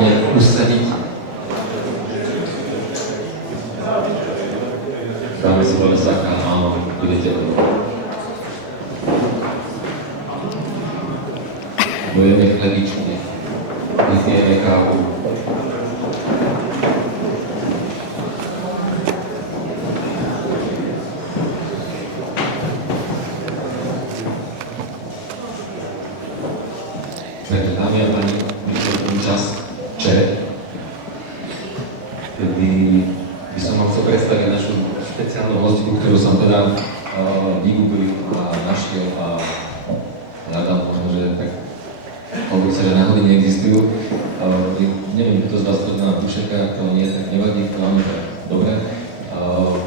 nejak usadiť. Dáme si kolesáka, áno, budete to. Budeme chlebične, vypijeme kávu. Takže dámy a páni, vyšiel ten čas včera, kedy by som vám chcel predstaviť našu špeciálnu hostku, ktorú som teda vygooglil a našiel a hľadal možno, že tak hovorí sa, že náhody neexistujú. Neviem, kto z vás to zná Dušeka, to nie, tak nevadí, to máme tak dobre.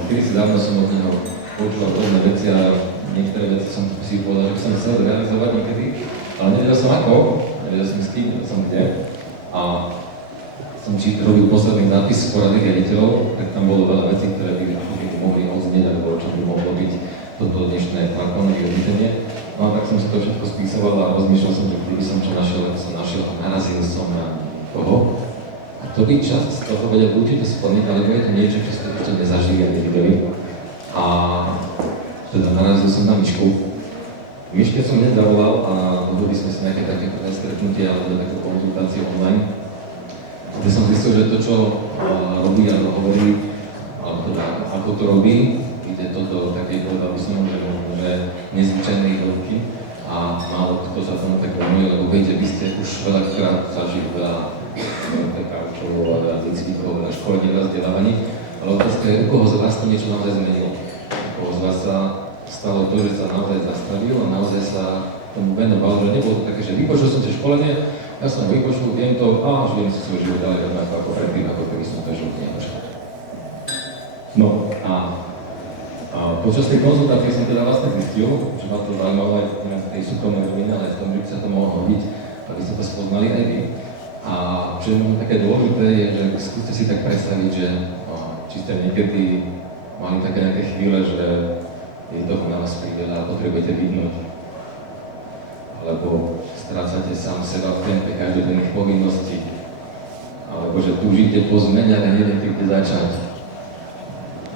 Kedy si dávno som od neho počúval rôzne veci a niektoré veci som si povedal, že by som chcel realizovať niekedy, ale nevedel som ako, nevedel som s kým, nevedel som kde. A som robil posledný zápis s poradných riaditeľov, tak tam bolo veľa vecí, ktoré by mohli odznieť, alebo čo by mohlo byť toto dnešné plankovné vyhodnotenie. No a tak som si to všetko spísoval a rozmýšľal som, že keby som čo našiel, tak som našiel a narazil som na toho. A to by časť z toho vedel určite splniť, ale bude to niečo, čo ste ešte nezažili a nevideli. A teda narazil som na Mišku. Miške som hneď zavolal a dohodli sme si nejaké také prvé stretnutie alebo také konzultácie online. Kde som zistil, že to, čo robí a hovorí, alebo teda ako to robí, ide to do takej, povedal by som, že nezvyčajnej hĺbky a málo kto sa tomu tak venuje, lebo viete, vy ste už veľakrát zažili veľa kaučov, veľa výcvikov, veľa školení, veľa vzdelávaní, ale otázka je, u koho z vás to niečo naozaj zmenilo. U koho z vás sa stalo to, že sa naozaj zastavil a naozaj sa tomu venoval, že nebolo to také, že vypočul som si školenie, ja som ho vypočul, viem to a žijem si svoj život ďalej rovnako ako predtým, ako keby som to život nepočal. No a počas tej konzultácie som teda vlastne zistil, že ma to zaujímalo aj v tej súkromnej rovine, ale aj v tom, že by sa to mohlo hodiť, aby ste to spoznali aj vy. A čo je možno také dôležité je, že skúste si tak predstaviť, že či ste niekedy mali také nejaké chvíle, že je toho na vás prídeľa a potrebujete vyhnúť. Alebo strácate sám seba v tempe každodenných povinností. Alebo že túžite po zmene, ale neviete, kde začať.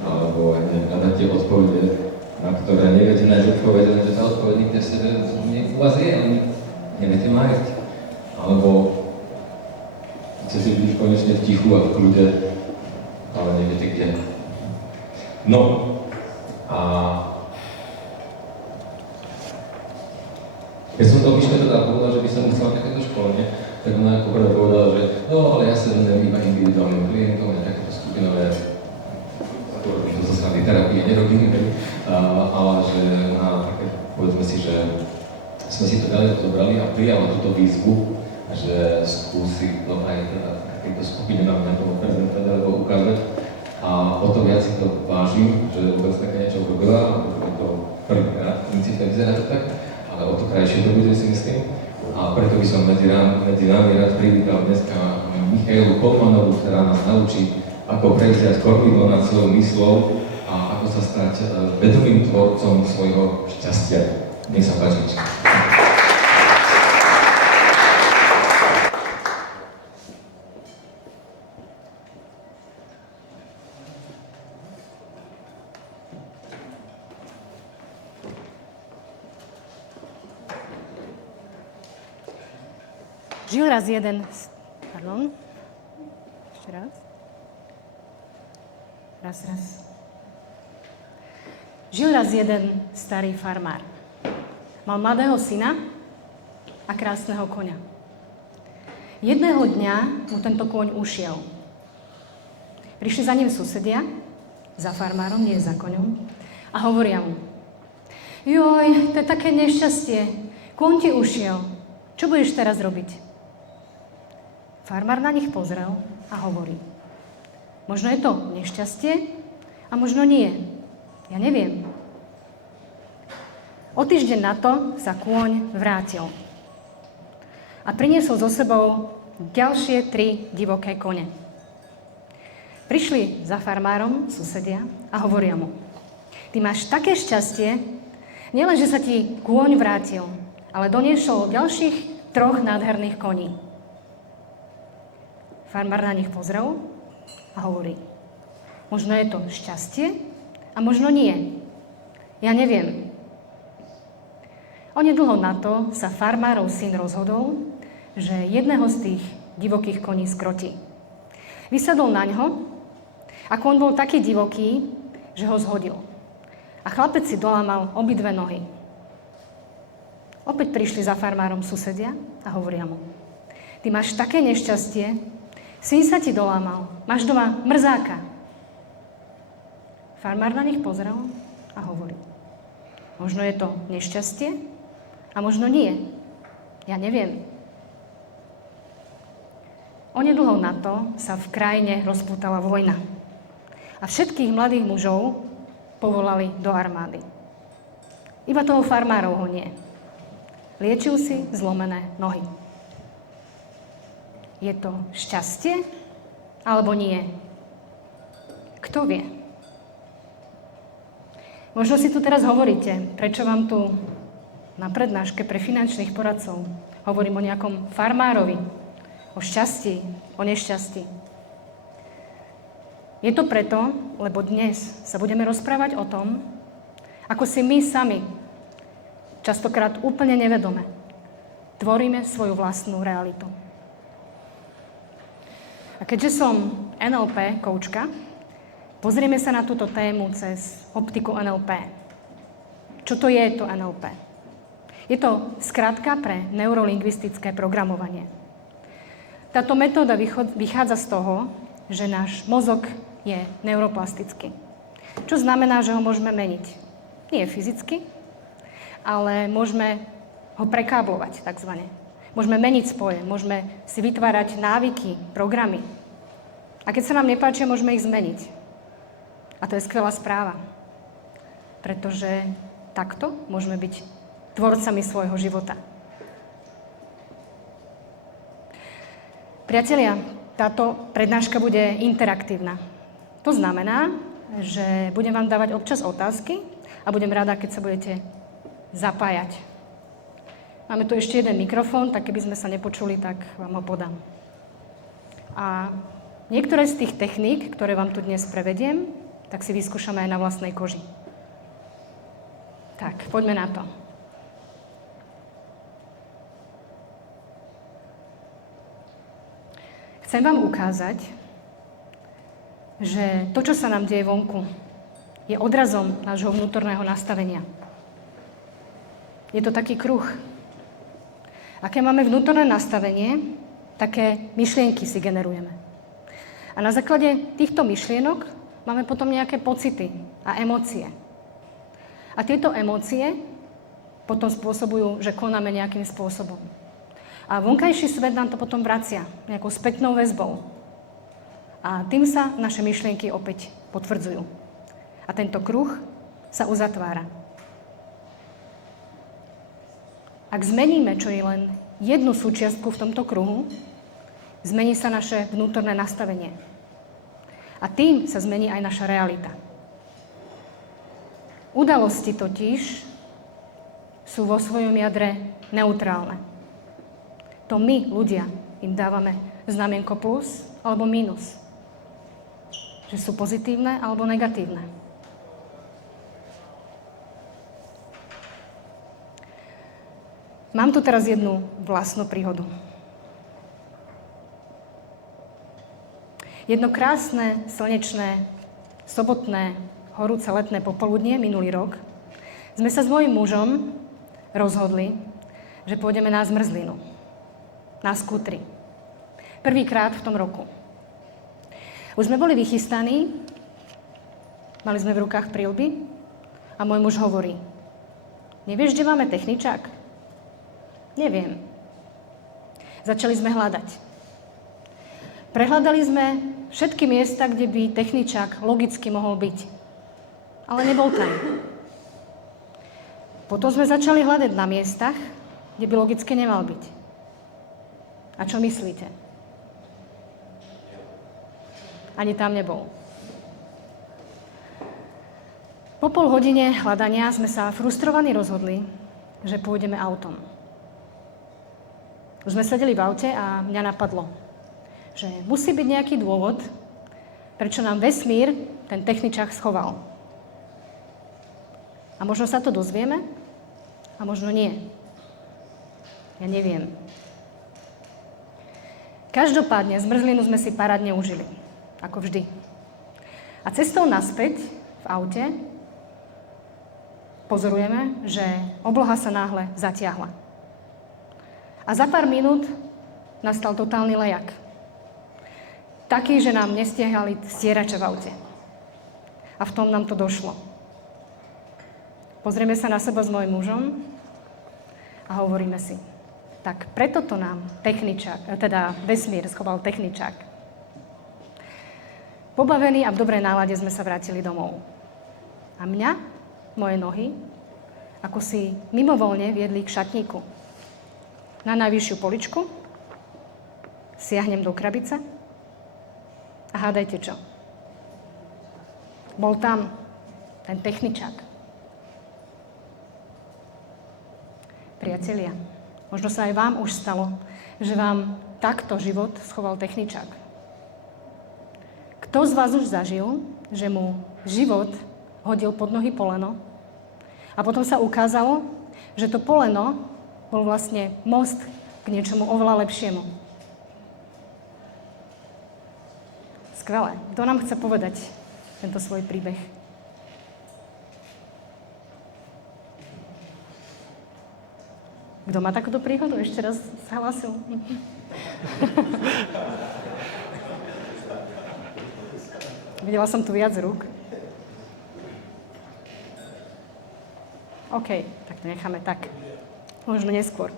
Alebo hľadáte odpovede, na ktoré neviete nájsť odpovede, lenže tá odpoveď nikde v sebe u vás je, ale neviete nájsť. Alebo chcete byť konečne v tichu a v kľude, ale neviete kde. No a keď som to Miške teda povedal, že by som musel takéto školenie, tak ona ako prvé povedala, že no, ale ja sa venujem iba individuálnym klientom, ja takéto skupinové to zo strany terapie nerobím, ale že na také, povedzme si, že sme si to ďalej zobrali a prijala túto výzvu, že skúsi to aj teda takéto skupine nám nejakého prezentovať alebo ukázať. A o to viac si to vážim, že vôbec také niečo urobila, a to prvýkrát, v princípe vyzerá to tak, ale o to krajšie to bude, si myslím. A preto by som medzi nami rád privítal dneska Michaelu Kolmanovú, ktorá nás naučí, ako prevziať kormidlo nad svojou myslou a ako sa stať vedomým tvorcom svojho šťastia. Nech sa páči. Žil raz jeden... Pardon? Ešte raz? Raz. Žil raz jeden starý farmár. Mal mladého syna a krásneho koňa. Jedného dňa mu tento kôň ušiel. Prišli za ním susedia, za farmárom, nie za koňom, a hovoria mu: Joj, to je také nešťastie, kôň ti ušiel, čo budeš teraz robiť? Farmár na nich pozrel a hovorí: Možno je to nešťastie a možno nie. Ja neviem. O týždeň na to sa kôň vrátil a priniesol so sebou ďalšie 3 divoké kone. Prišli za farmárom susedia a hovoria mu: Ty máš také šťastie, nielen, že sa ti kôň vrátil, ale doniesol ďalších 3 nádherných koní. Farmár na nich pozrel a hovorí, možno je to šťastie a možno nie. Ja neviem. Onedlho na to sa farmárov syn rozhodol, že jedného z tých divokých koní skrotí. Vysadol na ňo, ako on bol taký divoký, že ho zhodil. A chlapec si dolámal obidve nohy. Opäť prišli za farmárom susedia a hovoria mu, ty máš také nešťastie, syn sa ti dolámal, máš doma mrzáka. Farmár na nich pozrel a hovorí, možno je to nešťastie a možno nie. Ja neviem. Onedlho na to sa v krajine rozpútala vojna. A všetkých mladých mužov povolali do armády. Iba toho farmárovho nie. Liečil si zlomené nohy. Je to šťastie alebo nie? Kto vie? Možno si tu teraz hovoríte, prečo vám tu na prednáške pre finančných poradcov hovorím o nejakom farmárovi, o šťastí, o nešťastí. Je to preto, lebo dnes sa budeme rozprávať o tom, ako si my sami, častokrát úplne nevedome, tvoríme svoju vlastnú realitu. A keďže som NLP koučka, pozrieme sa na túto tému cez optiku NLP. Čo to je to NLP? Je to skratka pre neurolingvistické programovanie. Táto metóda vychádza z toho, že náš mozog je neuroplastický. Čo znamená, že ho môžeme meniť. Nie fyzicky, ale môžeme ho prekáblovať, takzvané. Môžeme meniť spoje, môžeme si vytvárať návyky, programy. A keď sa nám nepáčia, môžeme ich zmeniť. A to je skvelá správa. Pretože takto môžeme byť tvorcami svojho života. Priatelia, táto prednáška bude interaktívna. To znamená, že budem vám dávať občas otázky a budem rada, keď sa budete zapájať. Máme tu ešte jeden mikrofón, tak keby sme sa nepočuli, tak vám ho podám. A niektoré z tých techník, ktoré vám tu dnes prevediem, tak si vyskúšame aj na vlastnej koži. Tak, poďme na to. Chcem vám ukázať, že to, čo sa nám deje vonku, je odrazom nášho vnútorného nastavenia. Je to taký kruh. Aké máme vnútorné nastavenie, také myšlienky si generujeme. A na základe týchto myšlienok máme potom nejaké pocity a emócie. A tieto emócie potom spôsobujú, že konáme nejakým spôsobom. A vonkajší svet nám to potom vracia nejakou spätnou väzbou. A tým sa naše myšlienky opäť potvrdzujú. A tento kruh sa uzatvára. Ak zmeníme čo je len jednu súčiastku v tomto kruhu, zmení sa naše vnútorné nastavenie. A tým sa zmení aj naša realita. Udalosti totiž sú vo svojom jadre neutrálne. To my, ľudia, im dávame znamienko plus alebo mínus. Že sú pozitívne alebo negatívne. Mám tu teraz jednu vlastnú príhodu. Jedno krásne, slnečné, sobotné, horúce letné popoludnie minulý rok sme sa s mojím mužom rozhodli, že pôjdeme na zmrzlinu. Na skútri. Prvýkrát v tom roku. Už sme boli vychystaní, mali sme v rukách príľby a môj muž hovorí, nevieš, kde máme techničák? Neviem. Začali sme hľadať. Prehľadali sme všetky miesta, kde by techničák logicky mohol byť. Ale nebol tam. Potom sme začali hľadať na miestach, kde by logicky nemal byť. A čo myslíte? Ani tam nebol. Po pol hodine hľadania sme sa frustrovaní rozhodli, že pôjdeme autom. Už sme sedeli v aute a mňa napadlo. Že musí byť nejaký dôvod, prečo nám vesmír ten techničák schoval. A možno sa to dozvieme, a možno nie. Ja neviem. Každopádne zmrzlinu sme si parádne užili. Ako vždy. A cestou naspäť v aute pozorujeme, že obloha sa náhle zatiahla. A za pár minút nastal totálny lejak. Taký, že nám nestiahali stierače v aute. A v tom nám to došlo. Pozrieme sa na seba s mojím mužom a hovoríme si, tak preto to nám vesmír schoval techničák. Pobavení a v dobrej nálade sme sa vrátili domov. A mňa, moje nohy, ako si mimovoľne viedli k šatníku. Na najvyššiu poličku, siahnem do krabice a hádajte čo. Bol tam ten techničák. Priatelia, možno sa aj vám už stalo, že vám takto život schoval techničák. Kto z vás už zažil, že mu život hodil pod nohy poleno a potom sa ukázalo, že to poleno bol vlastne most k niečomu oveľa lepšiemu. Skvelé. Kto nám chce povedať tento svoj príbeh? Kto má takúto príhodu? Ešte raz sa hlásil. Videla som tu viac rúk. OK, tak to necháme tak. Možno neskôr.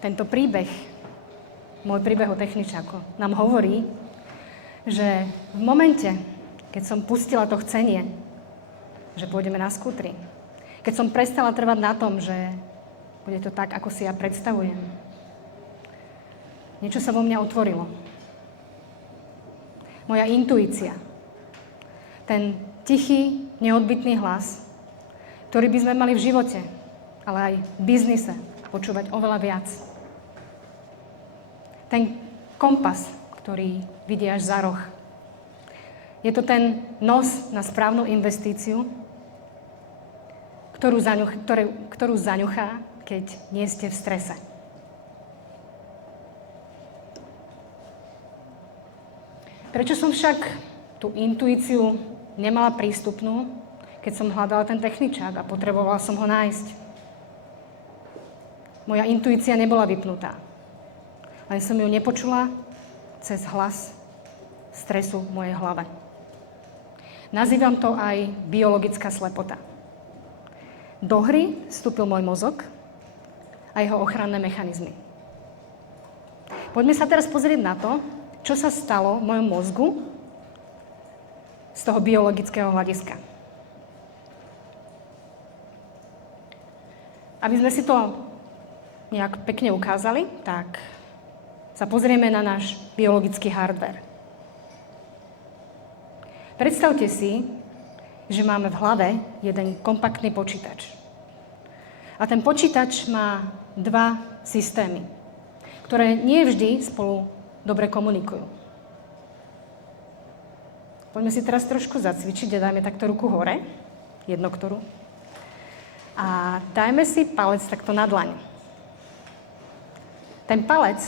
Tento príbeh, môj príbeh o techničáku, nám hovorí, že v momente, keď som pustila to chcenie, že pôjdeme na skútri, keď som prestala trvať na tom, že bude to tak, ako si ja predstavujem, niečo sa vo mňa otvorilo. Moja intuícia. Ten tichý, neodbytný hlas, ktorý by sme mali v živote, ale aj v biznise počúvať oveľa viac. Ten kompas, ktorý vidí až za roh. Je to ten nos na správnu investíciu, ktorú zaňuchá, keď nie ste v strese. Prečo som však tú intuíciu nemala prístupnú, keď som hľadala ten techničák a potrebovala som ho nájsť? Moja intuícia nebola vypnutá. Len som ju nepočula cez hlas stresu v mojej hlave. Nazývam to aj biologická slepota. Do hry vstúpil môj mozog a jeho ochranné mechanizmy. Poďme sa teraz pozrieť na to, čo sa stalo v mojom mozgu z toho biologického hľadiska. Aby sme si to nejak pekne ukázali, tak sa pozrieme na náš biologický hardware. Predstavte si, že máme v hlave jeden kompaktný počítač. A ten počítač má dva systémy, ktoré nie vždy spolu dobre komunikujú. Poďme si teraz trošku zacvičiť a dajme takto ruku hore, jednoktorú. A dajme si palec takto na dlaň. Ten palec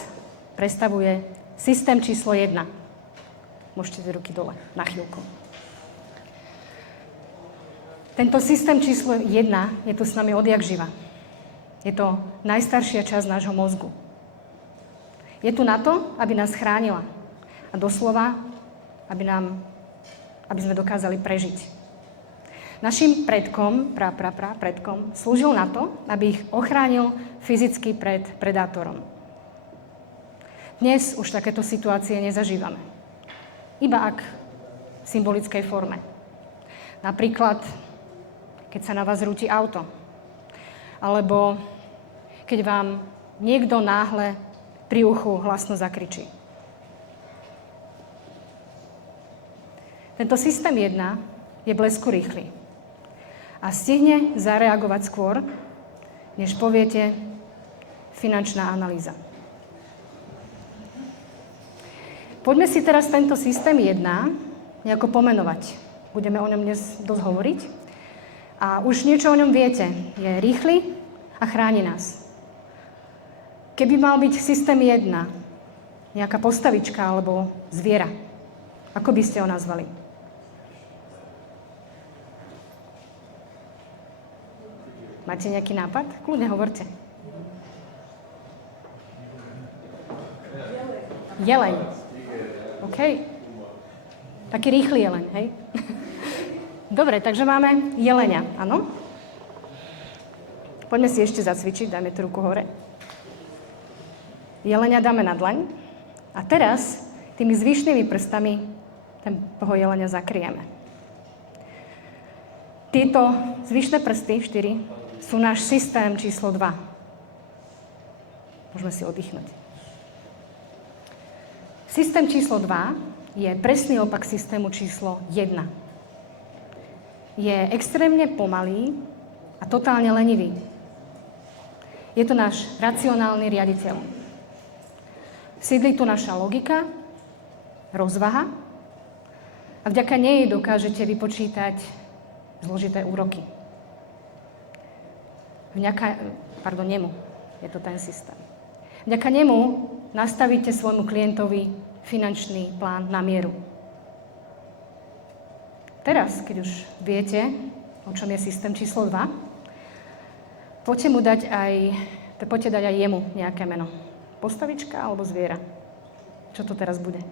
predstavuje systém číslo 1. Môžete dať ruky dole na chvíľku. Tento systém číslo 1 je tu s nami odjak živa. Je to najstaršia časť nášho mozgu. Je tu na to, aby nás chránila. A doslova, aby sme dokázali prežiť. Našim predkom, predkom, slúžil na to, aby ich ochránil fyzicky pred predátorom. Dnes už takéto situácie nezažívame. Iba ak v symbolickej forme. Napríklad, keď sa na vás rúti auto. Alebo keď vám niekto náhle pri uchu hlasno zakričí. Tento systém 1 je blesku rýchly a stihne zareagovať skôr, než poviete finančná analýza. Poďme si teraz tento systém 1 nejako pomenovať. Budeme o ňom dnes dosť hovoriť. A už niečo o ňom viete. Je rýchly a chráni nás. Keby mal byť systém 1, nejaká postavička alebo zviera, ako by ste ho nazvali? Máte nejaký nápad? Kľudne hovorte. Jeleň. OK. Taký rýchly jeleň, hej? Dobre, takže máme jelenia, áno? Poďme si ešte zacvičiť, dajme tú ruku hore. Jelenia dáme na dlaň a teraz tými zvyšnými prstami toho jelenia zakryjeme. Tieto zvyšné prsty, 4, sú náš systém číslo 2. Môžeme si oddychnúť. Systém číslo 2 je presný opak systému číslo 1. Je extrémne pomalý a totálne lenivý. Je to náš racionálny riaditeľ. Sídli tu naša logika, rozvaha a vďaka nej dokážete vypočítať zložité úroky. Nemu je to ten systém. Vďaka nemu nastavíte svojmu klientovi finančný plán na mieru. Teraz, keď už viete, o čom je systém číslo 2, poďte dať aj jemu nejaké meno. Postavička alebo zviera? Čo to teraz bude?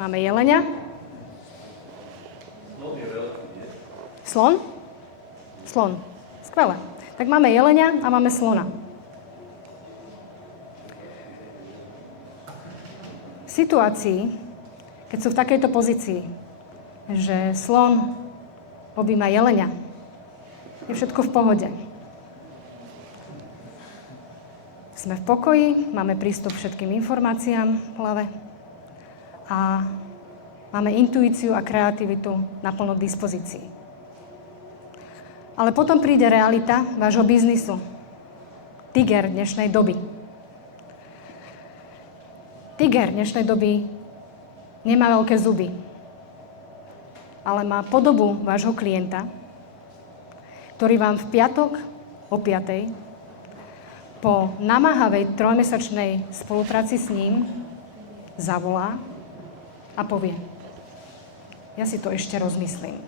Máme jelenia. Slon je veľký, nie? Slon? Slon. Skvelé. Tak máme jelenia a máme slona. V situácii, keď sú v takejto pozícii, že slon objíma jelenia, je všetko v pohode. Sme v pokoji, máme prístup k všetkým informáciám v hlave a máme intuíciu a kreativitu naplno k dispozícii. Ale potom príde realita vášho biznisu. Tiger dnešnej doby. Tiger dnešnej doby nemá veľké zuby, ale má podobu vášho klienta, ktorý vám v piatok o 5:00 po namáhavej 3-mesačnej spolupráci s ním zavolá a povie: ja si to ešte rozmyslím.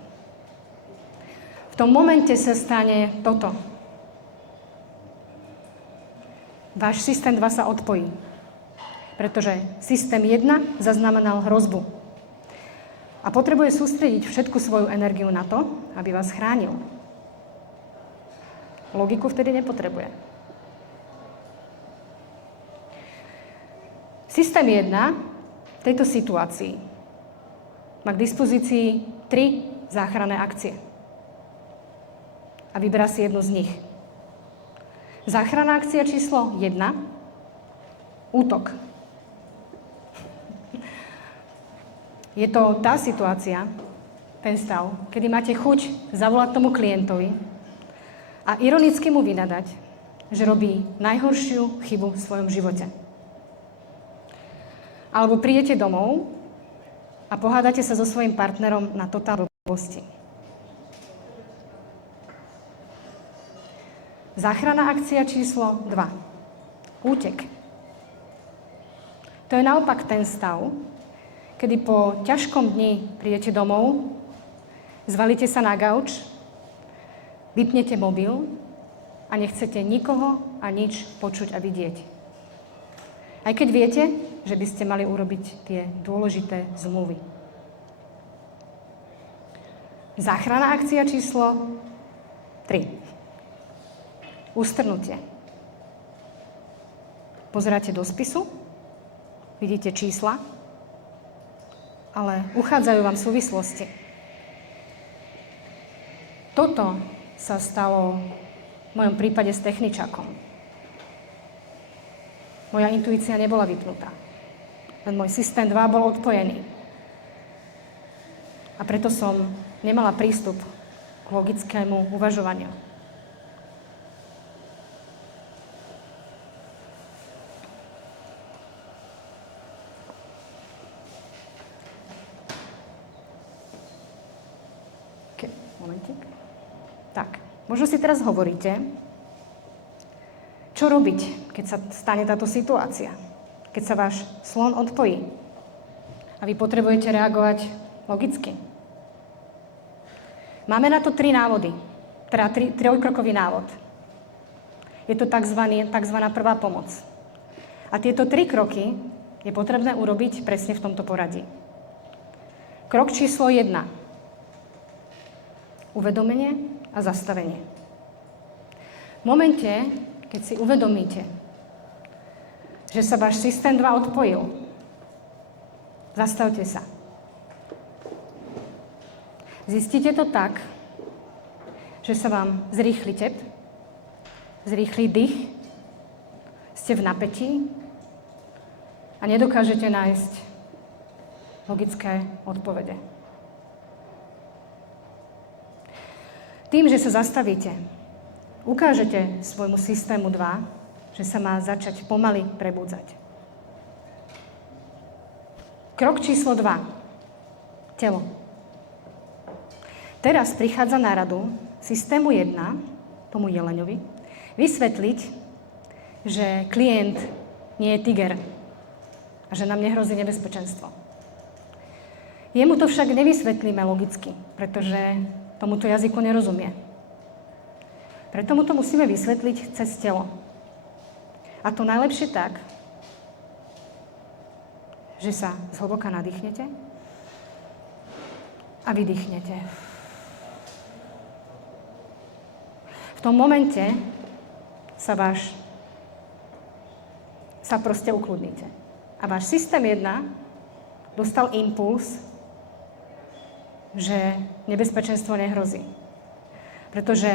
V tom momente sa stane toto. Váš systém 2 sa odpojí, pretože systém 1 zaznamenal hrozbu a potrebuje sústrediť všetku svoju energiu na to, aby vás chránil. Logiku vtedy nepotrebuje. Systém 1 v tejto situácii má k dispozícii 3 záchranné akcie a vyberá si jednu z nich. Záchranná akcia číslo 1, útok. Je to tá situácia, ten stav, kedy máte chuť zavolať tomu klientovi a ironicky mu vynadať, že robí najhoršiu chybu v svojom živote. Alebo prídete domov a pohádate sa so svojím partnerom na totál blbosti. Záchranná akcia číslo 2. Útek. To je naopak ten stav, kedy po ťažkom dni prídete domov, zvalíte sa na gauč, vypnete mobil a nechcete nikoho a nič počuť a vidieť. Aj keď viete, že by ste mali urobiť tie dôležité zmluvy. Záchranná akcia číslo 3. Ustrnutie. Pozeráte do spisu, vidíte čísla, ale uchádzajú vám súvislosti. Toto sa stalo v mojom prípade s techničakom. Moja intuícia nebola vypnutá. Len môj systém 2 bol odpojený. A preto som nemala prístup k logickému uvažovaniu. Tak, možno si teraz hovoríte, čo robiť, keď sa stane táto situácia? Keď sa váš slon odpojí a vy potrebujete reagovať logicky. Máme na to 3 návody, teda trojkrokový návod. Je to takzvaná prvá pomoc. A tieto 3 kroky je potrebné urobiť presne v tomto poradí. Krok číslo 1. Uvedomenie a zastavenie. V momente, keď si uvedomíte, že sa váš systém 2 odpojil, zastavte sa. Zistíte to tak, že sa vám zrýchli tep, zrýchli dých, ste v napätí a nedokážete nájsť logické odpovede. Tým, že sa zastavíte, ukážete svojmu systému 2, že sa má začať pomaly prebúdzať. Krok číslo 2. Telo. Teraz prichádza na radu systému 1, tomu jeleňovi, vysvetliť, že klient nie je tiger a že nám nehrozí nebezpečenstvo. Jemu to však nevysvetlíme logicky, pretože tomuto jazyku nerozumie. Preto mu to musíme vysvetliť cez telo. A to najlepšie tak, že sa zhlboka nadýchnete a vydýchnete. V tom momente sa proste ukludníte. A váš systém 1 dostal impuls, že nebezpečenstvo nehrozí. Pretože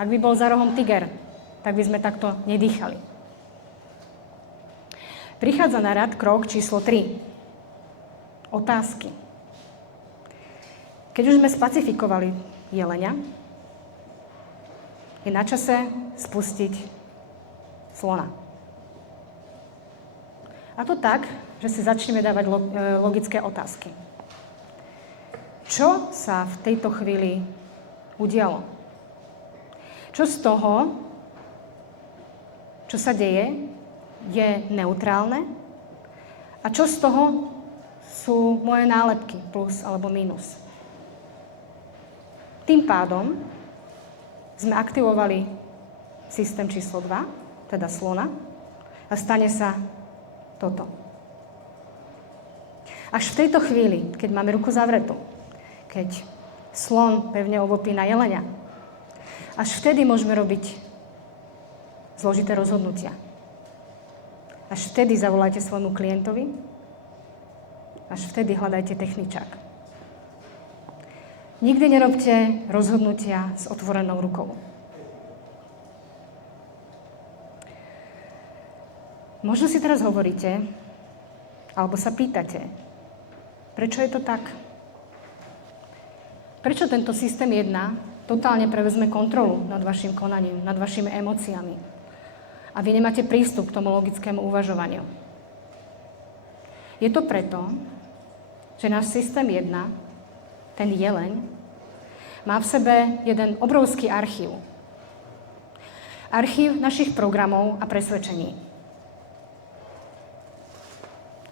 ak by bol za rohom tiger, tak by sme takto nedýchali. Prichádza na rad krok číslo 3. Otázky. Keď už sme spacifikovali jelenia, je na čase spustiť slona. A to tak, že si začneme dávať logické otázky. Čo sa v tejto chvíli udialo? Čo z toho, čo sa deje, je neutrálne? A čo z toho sú moje nálepky, plus alebo mínus? Tým pádom sme aktivovali systém číslo 2, teda slona, a stane sa toto. Až v tejto chvíli, keď máme ruku zavretú, keď slon pevne obopína jelenia, až vtedy môžeme robiť zložité rozhodnutia. Až vtedy zavolajte svojmu klientovi, až vtedy hľadajte techničák. Nikdy nerobte rozhodnutia s otvorenou rukou. Možno si teraz hovoríte, alebo sa pýtate, prečo je to tak? Prečo tento systém 1 totálne prevezme kontrolu nad vašim konaním, nad vašimi emóciami a vy nemáte prístup k tomu logickému uvažovaniu? Je to preto, že náš systém 1, ten jeleň, má v sebe jeden obrovský archív. Archív našich programov a presvedčení.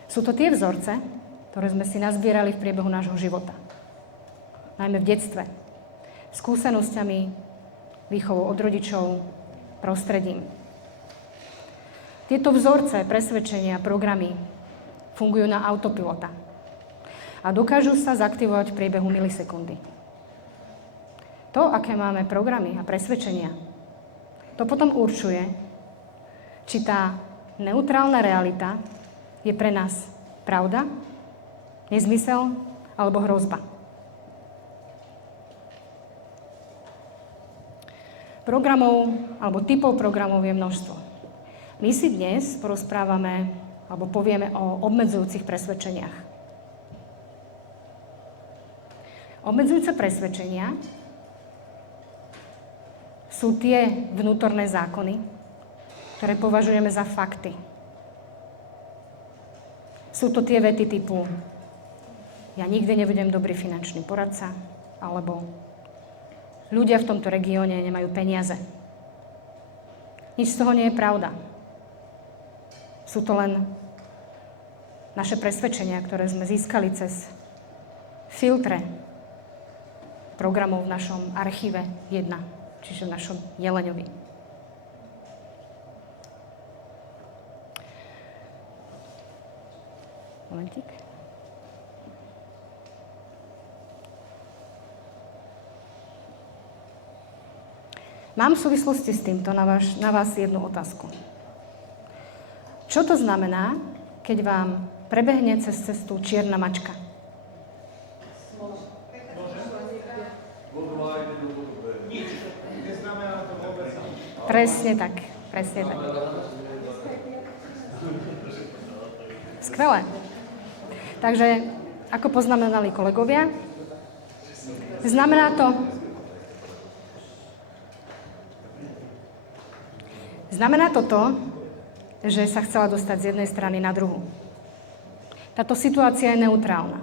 Sú to tie vzorce, ktoré sme si nazbierali v priebehu nášho života. Najmä v detstve. Skúsenosťami, výchovou od rodičov, prostredím. Tieto vzorce, presvedčenia, programy fungujú na autopilota a dokážu sa zaktivovať v priebehu milisekundy. To, aké máme programy a presvedčenia, to potom určuje, či tá neutrálna realita je pre nás pravda, nezmysel alebo hrozba. Programov alebo typov programov je množstvo. My si dnes porozprávame alebo povieme o obmedzujúcich presvedčeniach. Obmedzujúce presvedčenia sú tie vnútorné zákony, ktoré považujeme za fakty. Sú to tie vety typu ja nikdy nebudem dobrý finančný poradca, alebo ľudia v tomto regióne nemajú peniaze. Nič z toho nie je pravda. Sú to len naše presvedčenia, ktoré sme získali cez filtre programov v našom archíve 1, čiže v našom Jeleňovi. Momentík. Mám v súvislosti s týmto na vás jednu otázku. Čo to znamená, keď vám prebehne cez cestu čierna mačka? Presne tak, presne tak. Skvelé. Takže, ako poznamenali kolegovia, znamená to to, že sa chcela dostať z jednej strany na druhú. Táto situácia je neutrálna.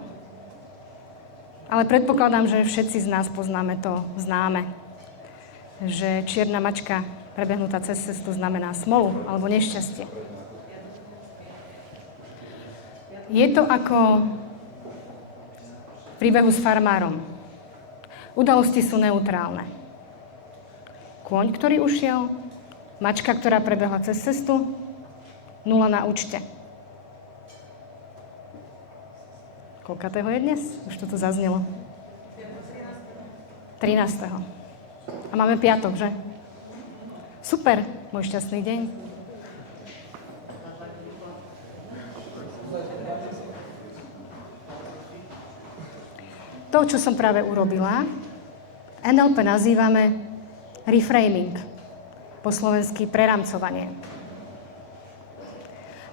Ale predpokladám, že všetci z nás poznáme to známe, že čierna mačka prebehnutá cez cestu znamená smolu alebo nešťastie. Je to ako v príbehu s farmárom. Udalosti sú neutrálne. Kôň, ktorý ušiel, mačka, ktorá prebehla cez cestu, 0 na účte. Koľkatého je dnes? Už to tu zaznelo. 13. A máme piatok, že? Super, môj šťastný deň. To, čo som práve urobila, NLP nazývame reframing, po slovensky preramcovanie.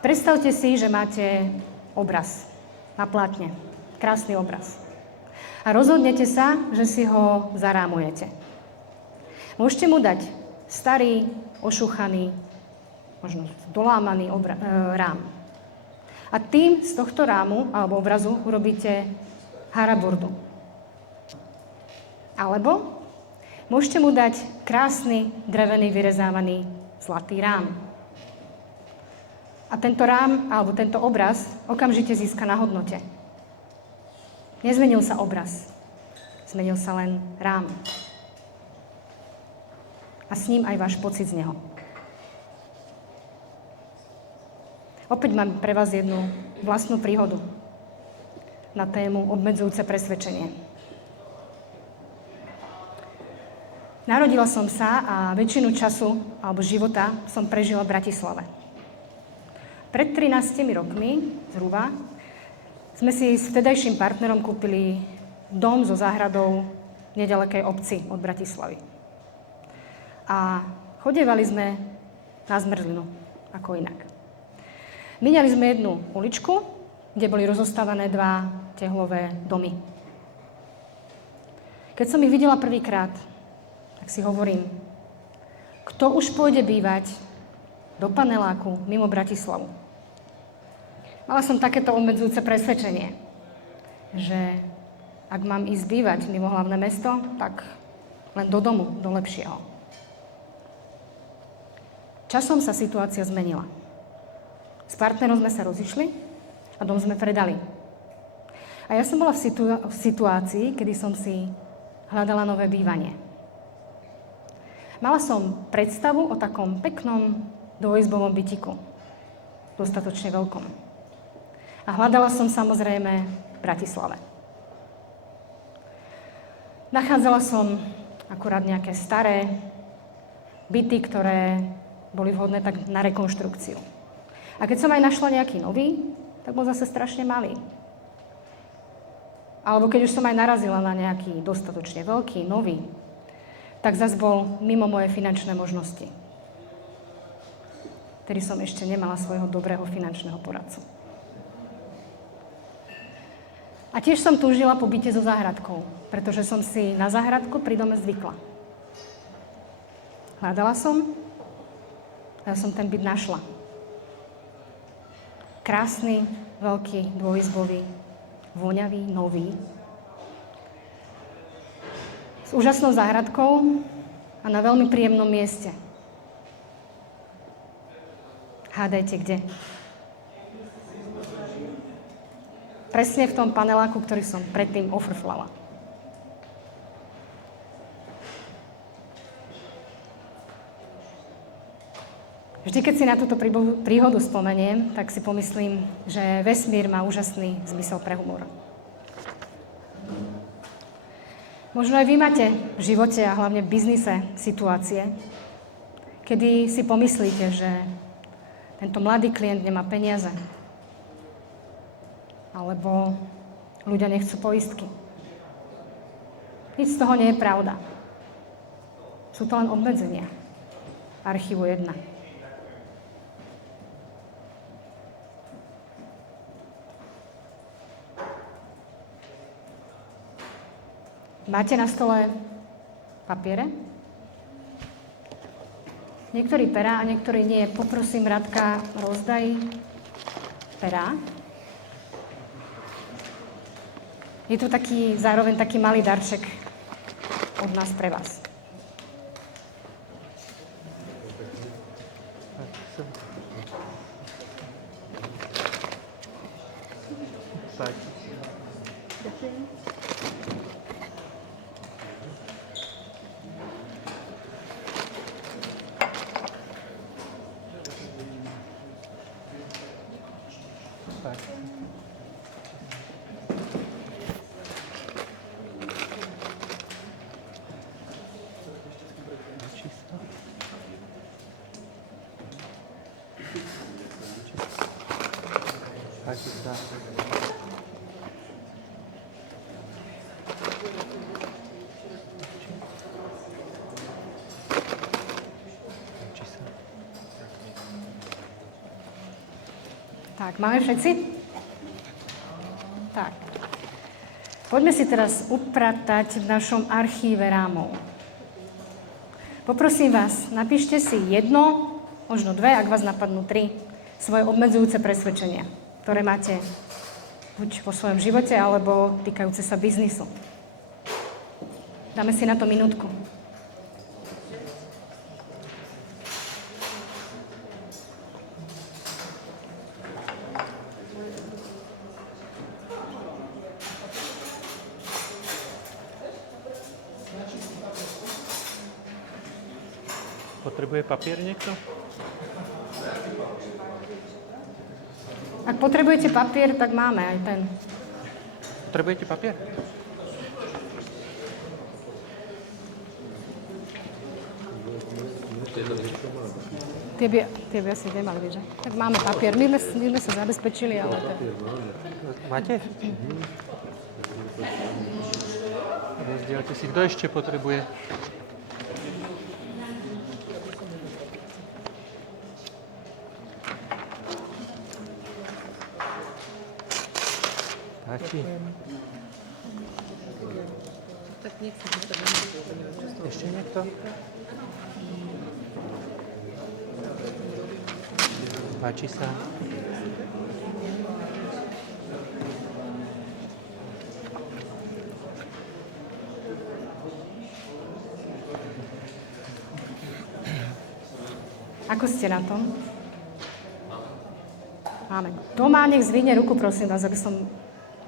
Predstavte si, že máte obraz na plátne, krásny obraz. A rozhodnete sa, že si ho zarámujete. Môžete mu dať starý, ošúchaný, možno dolámaný rám. A tým z tohto rámu alebo obrazu urobíte haraburdu. Alebo môžete mu dať krásny, drevený, vyrezávaný zlatý rám. A tento rám, alebo tento obraz okamžite získa na hodnote. Nezmenil sa obraz. Zmenil sa len rám. A s ním aj váš pocit z neho. Opäť mám pre vás jednu vlastnú príhodu na tému obmedzujúce presvedčenie. Narodila som sa a väčšinu času alebo života som prežila v Bratislave. Pred 13 rokmi zhruba sme si s vtedajším partnerom kúpili dom so záhradou v nedalekej obci od Bratislavy. A chodievali sme na zmrzlinu, ako inak. Míňali sme jednu uličku, kde boli rozostávané 2 tehlové domy. Keď som ich videla prvýkrát, tak si hovorím, kto už pôjde bývať do paneláku mimo Bratislavu? Mala som takéto obmedzujúce presvedčenie, že ak mám ísť bývať mimo hlavné mesto, tak len do domu, do lepšieho. Časom sa situácia zmenila. S partnerom sme sa rozišli a dom sme predali. A ja som bola v situácii, kedy som si hľadala nové bývanie. Mala som predstavu o takom peknom dvojizbovom bytiku, dostatočne veľkom. A hľadala som samozrejme v Bratislave. Nachádzala som akurát nejaké staré byty, ktoré boli vhodné tak na rekonštrukciu. A keď som aj našla nejaký nový, tak bol zase strašne malý. Alebo keď už som aj narazila na nejaký dostatočne veľký, nový, tak zase bol mimo moje finančné možnosti. Tedy som ešte nemala svojho dobrého finančného poradcu. A tiež som túžila po byte so záhradkou, pretože som si na záhradku pri dome zvykla. Hľadala som a ja som ten byt našla. Krásny, veľký, dvojizbový, voňavý, nový. s úžasnou záhradkou a na veľmi príjemnom mieste. Hádajte, kde? Presne v tom paneláku, ktorý som predtým ofrflala. Vždy, keď si na túto príhodu spomeniem, tak si pomyslím, že vesmír má úžasný zmysel pre humor. Možno aj vy máte v živote a hlavne v biznise situácie, kedy si pomyslíte, že tento mladý klient nemá peniaze, alebo ľudia nechcú poistky. Nič z toho nie je pravda. Sú to len obmedzenia. Archívu 1. Máte na stole papiere? Niektorí perá a niektorí nie. Poprosím, Radka, rozdaj perá. Je tu zároveň taký malý darček od nás pre vás. Tak, máme všetci? Tak. Poďme si teraz upratať v našom archíve rámov. Poprosím vás, napíšte si 1, možno 2, ak vás napadnú 3, svoje obmedzujúce presvedčenia, ktoré máte buď vo svojom živote, alebo týkajúce sa biznisu. Dáme si na to minútku. Potrebuje papier niekto? Ak potrebujete papier, tak máme aj ten. Potrebujete papier? Tie by asi nemali byť, že? Tak máme papier. My sme sa zabezpečili, ale to... Máte? Rozdielte si. Kto ešte potrebuje? Tati. Tak nechcem, Ešte niekto? Páči sa. Ako ste na tom? Máme. Kto má, nech zvihne ruku, prosím vás, aby som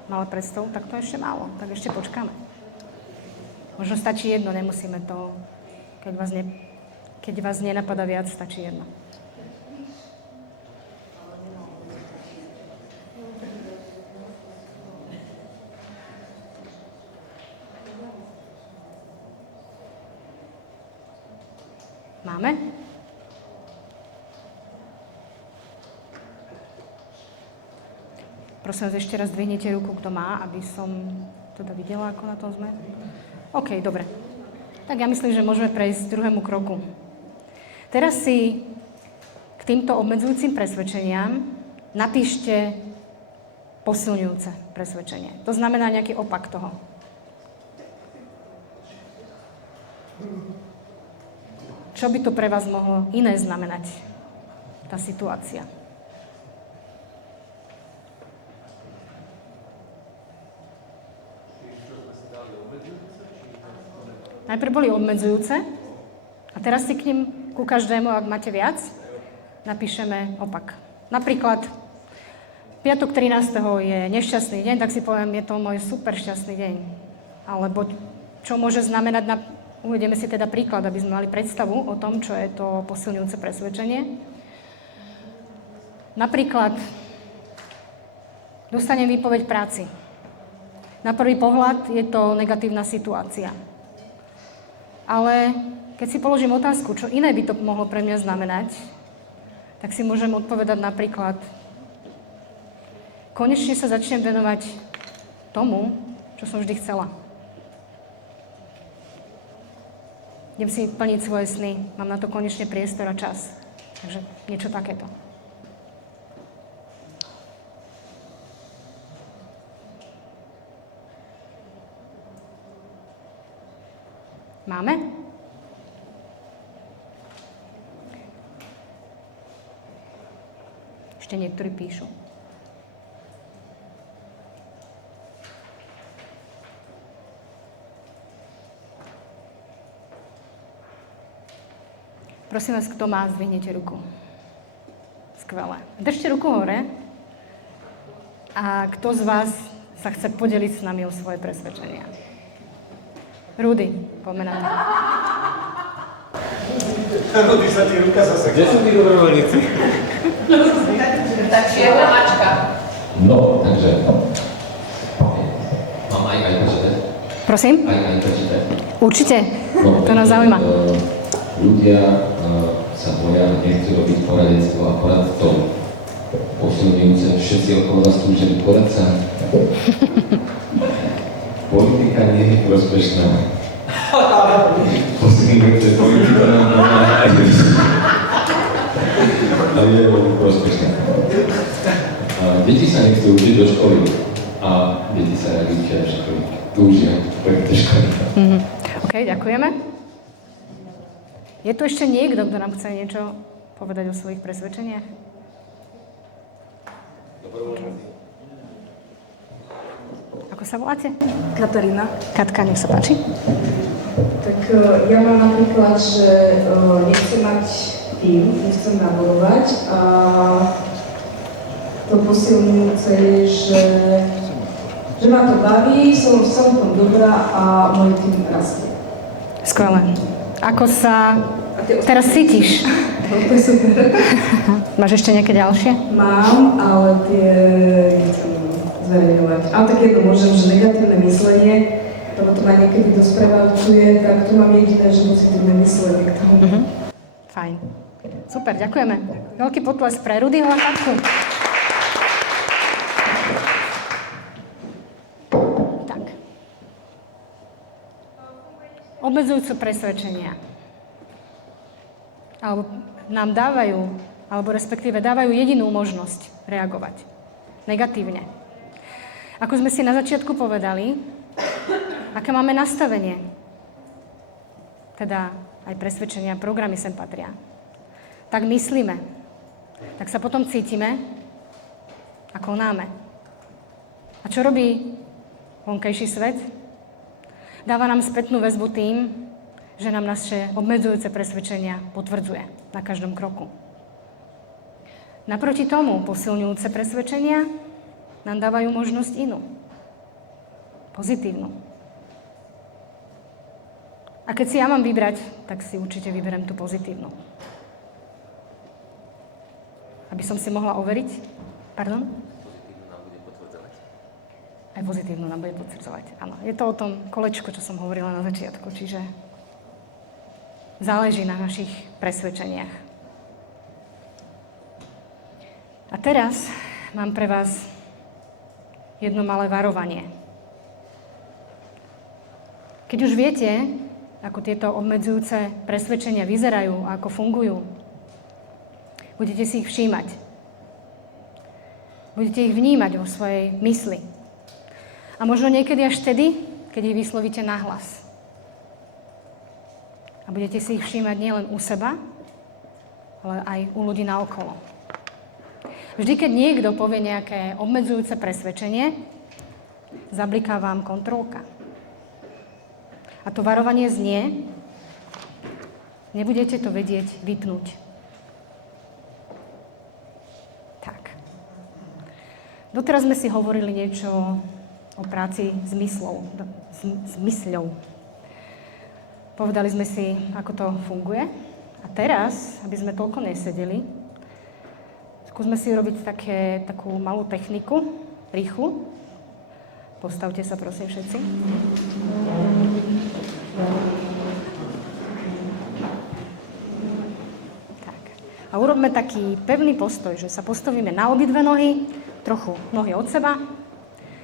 mala predstavu. Tak to ešte málo. Tak ešte počkáme. Možno stačí 1, nemusíme to... Keď vás nenapadá viac, stačí 1. Máme? Prosím vás, ešte raz dvihnete ruku, kto má, aby som teda videla, ako na tom sme. OK, dobre. Tak ja myslím, že môžeme prejsť k druhému kroku. Teraz si k týmto obmedzujúcim presvedčeniam napíšte posilňujúce presvedčenie. To znamená nejaký opak toho. Čo by to pre vás mohlo iné znamenať, tá situácia? Najprv boli obmedzujúce a teraz si k nim ku každému, ak máte viac, napíšeme opak. Napríklad, piatok 13. je nešťastný deň, tak si poviem, je to môj super šťastný deň. Alebo čo môže znamenať, uvedeme si teda príklad, aby sme mali predstavu o tom, čo je to posilňujúce presvedčenie. Napríklad, dostanem výpoveď práci. Na prvý pohľad je to negatívna situácia. Ale keď si položím otázku, čo iné by to mohlo pre mňa znamenať, tak si môžem odpovedať napríklad, konečne sa začnem venovať tomu, čo som vždy chcela. Idem si plniť svoje sny, mám na to konečne priestor a čas. Takže niečo takéto. Máme? Ešte niektorí píšu. Prosím vás, kto má, zdvihnete ruku. Skvelé. Držte ruku hore. A kto z vás sa chce podeliť s nami o svoje presvedčenia? Rudy, poďme na to. Rudy sa ti ruka zase. Kde sú tí dobrovoľníci? Tak čierna mačka. No, takže... Mám aj prečítať? Prosím? Aj prečítať. Určite. No, To nás zaujíma. Ľudia sa boja, nechcú robiť poradenstvo a poradcov. Posilňujúce všetci okolo vás túžili poradca. Politika nie je prospešná. Posilňujúce politika nám pomáha aj ale je prospešná. Deti sa nechcú učiť do školy a deti sa radi učia do školy. Túžia do školy. OK, ďakujeme. Je tu ešte niekto, kto nám chce niečo povedať o svojich presvedčeniach? Ako sa voláte? Katarína. Katka, nech sa páči. Tak ja mám napríklad, že nechcem mať tým, nechcem naborovať a to posilňujúce je, že ma to baví, som v tom dobrá a môj tým rastie. Skvelé. Ako sa teraz cítiš? To je super. Máš ešte nejaké ďalšie? Mám, ale tie nechcem zverejňovať. Ale tak jedno môžem, že negatívne myslenie, lebo to ma niekedy dosť prevalčuje, tak tu mám jediné, že pozitívne myslenie k tomu. Fajn. Super, ďakujeme. Veľký potlesk pre Rudyho a Katku. Tak. Obmedzujúce presvedčenia. Alebo nám dávajú, alebo respektíve dávajú jedinú možnosť reagovať. Negatívne. Ako sme si na začiatku povedali, aké máme nastavenie, teda aj presvedčenia, programy sem patria, tak myslíme, tak sa potom cítime a konáme. A čo robí vonkajší svet? Dáva nám spätnú väzbu tým, že nám naše obmedzujúce presvedčenia potvrdzuje na každom kroku. Naproti tomu posilňujúce presvedčenia nám dávajú možnosť inú. Pozitívnu. A keď si ja mám vybrať, tak si určite vyberiem tú pozitívnu. Aby som si mohla overiť. Pardon? Aj pozitívnu nám bude potvrdzovať. Áno, je to o tom kolečku, čo som hovorila na začiatku, čiže záleží na našich presvedčeniach. A teraz mám pre vás jedno malé varovanie. Keď už viete, ako tieto obmedzujúce presvedčenia vyzerajú a ako fungujú, budete si ich všímať. Budete ich vnímať vo svojej mysli. A možno niekedy až vtedy, keď ich vyslovíte nahlas. A budete si ich všímať nielen u seba, ale aj u ľudí naokolo. Vždy, keď niekto povie nejaké obmedzujúce presvedčenie, zabliká vám kontrolka. A to varovanie znie, nebudete to vedieť vypnúť. Tak. Doteraz sme si hovorili niečo o práci s mysľou. Povedali sme si, ako to funguje. A teraz, aby sme toľko nesedeli, skúsme si urobiť takú malú techniku, rýchlu. Postavte sa, prosím, všetci. Tak. A urobme taký pevný postoj, že sa postavíme na obidve nohy, trochu nohy od seba,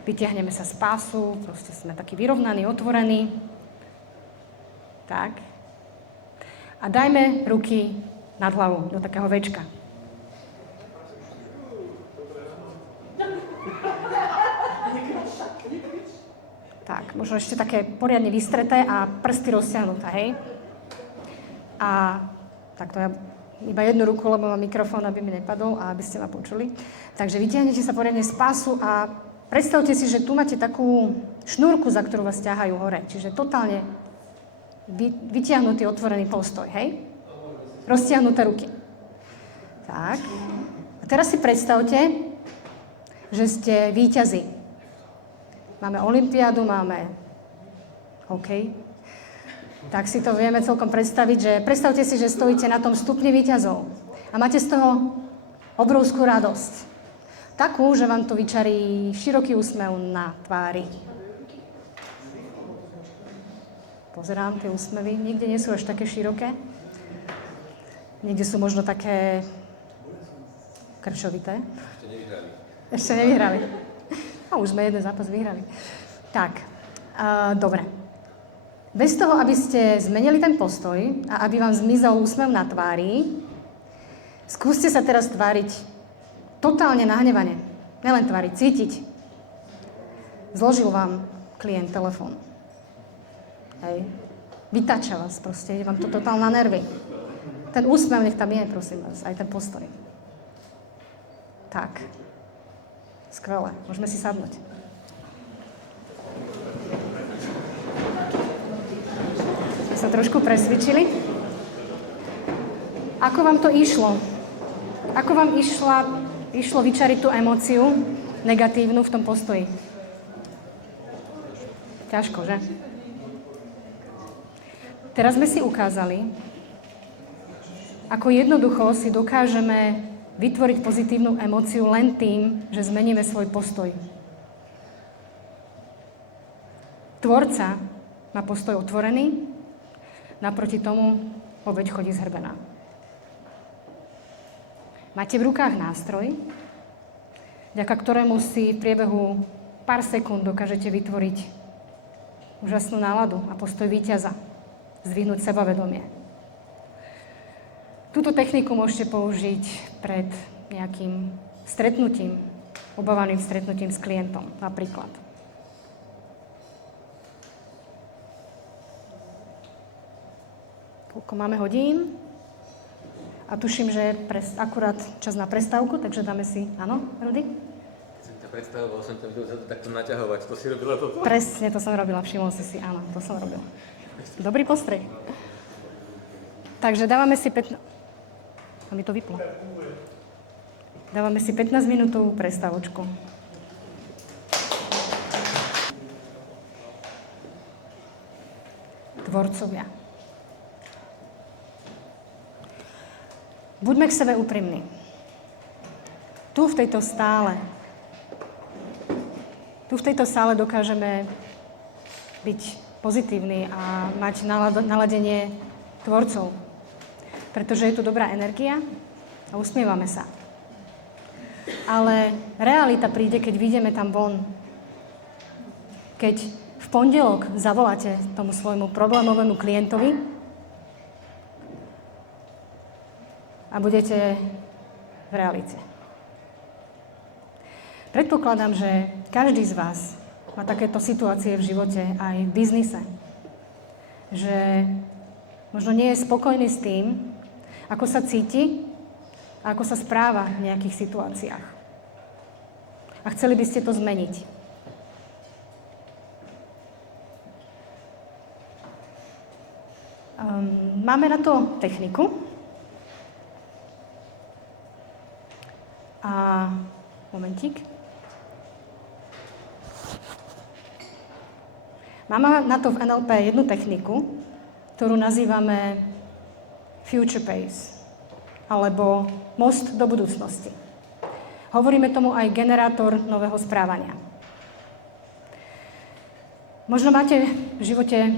vytiahneme sa z pásu, proste sme takí vyrovnaní, otvorení. Tak. A dajme ruky nad hlavu do takého večka. Tak, možno ešte také poriadne vystreté a prsty rozťahnuté, hej? A takto ja iba jednu ruku, lebo mám mikrofón, aby mi nepadol a aby ste ma počuli. Takže vytiahnete sa poriadne z pásu a predstavte si, že tu máte takú šnúrku, za ktorú vás ťahajú hore. Čiže totálne vytiahnutý, otvorený postoj, hej? Roztiahnuté ruky. Tak. A teraz si predstavte, že ste víťazi. Máme olympiádu, máme hokej. Tak si to vieme celkom predstaviť, že predstavte si, že stojíte na tom stupni víťazov a máte z toho obrovskú radosť. Takú, že vám to vyčarí široký úsmev na tvári. Pozerám tie úsmevy, niekde nie sú až také široké. Niekde sú možno také krčovité. Ešte nevyhrali. A už sme jeden zápas vyhrali. Tak, dobre. Bez toho, aby ste zmenili ten postoj a aby vám zmizol úsmev na tvári, skúste sa teraz tváriť totálne nahnevané. Nelen tváriť, cítiť. Zložil vám klient telefón. Hej. Vytača vás proste, ide vám to totálne na nervy. Ten úsmev nech tam je, prosím vás, aj ten postoj. Tak. Skvelé, môžeme si sadnúť. Sme sa trošku presvičili. Ako vám to išlo? Ako vám išlo vyčariť tú emóciu negatívnu v tom postoji? Ťažko, že? Teraz sme si ukázali, ako jednoducho si dokážeme vytvoriť pozitívnu emóciu len tým, že zmeníme svoj postoj. Tvorca má postoj otvorený, naproti tomu obeť chodí zhrbená. Máte v rukách nástroj, vďaka ktorému si v priebehu pár sekúnd dokážete vytvoriť úžasnú náladu a postoj víťaza, zdvihnúť sebavedomie. Túto techniku môžete použiť pred nejakým stretnutím, obávaným stretnutím s klientom napríklad. Koľko máme hodín? A tuším, že je akurát čas na prestávku, takže dáme si... Áno, Rudy? Keď som ťa predstavoval, som ťa videl takto naťahovať. To si robila toto? Presne, to som robila. Všimol si, áno, to som robila. Dobrý postreh. Takže dávame si 15... A mi to vyplo. Dávame si 15-minútovú prestávočku. Tvorcovia. Buďme k sebe úprimní. Tu v tejto sále dokážeme byť pozitívni a mať naladenie tvorcov. Pretože je tu dobrá energia a usmievame sa. Ale realita príde, keď vyjdeme tam von. Keď v pondelok zavoláte tomu svojmu problémovému klientovi a budete v realite. Predpokladám, že každý z vás má takéto situácie v živote, aj v biznise. Že možno nie je spokojný s tým, ako sa cíti a ako sa správa v nejakých situáciách. A chceli by ste to zmeniť. Máme na to techniku. A momentík. Máme na to v NLP jednu techniku, ktorú nazývame Future Pace, alebo most do budúcnosti. Hovoríme tomu aj generátor nového správania. Možno máte v živote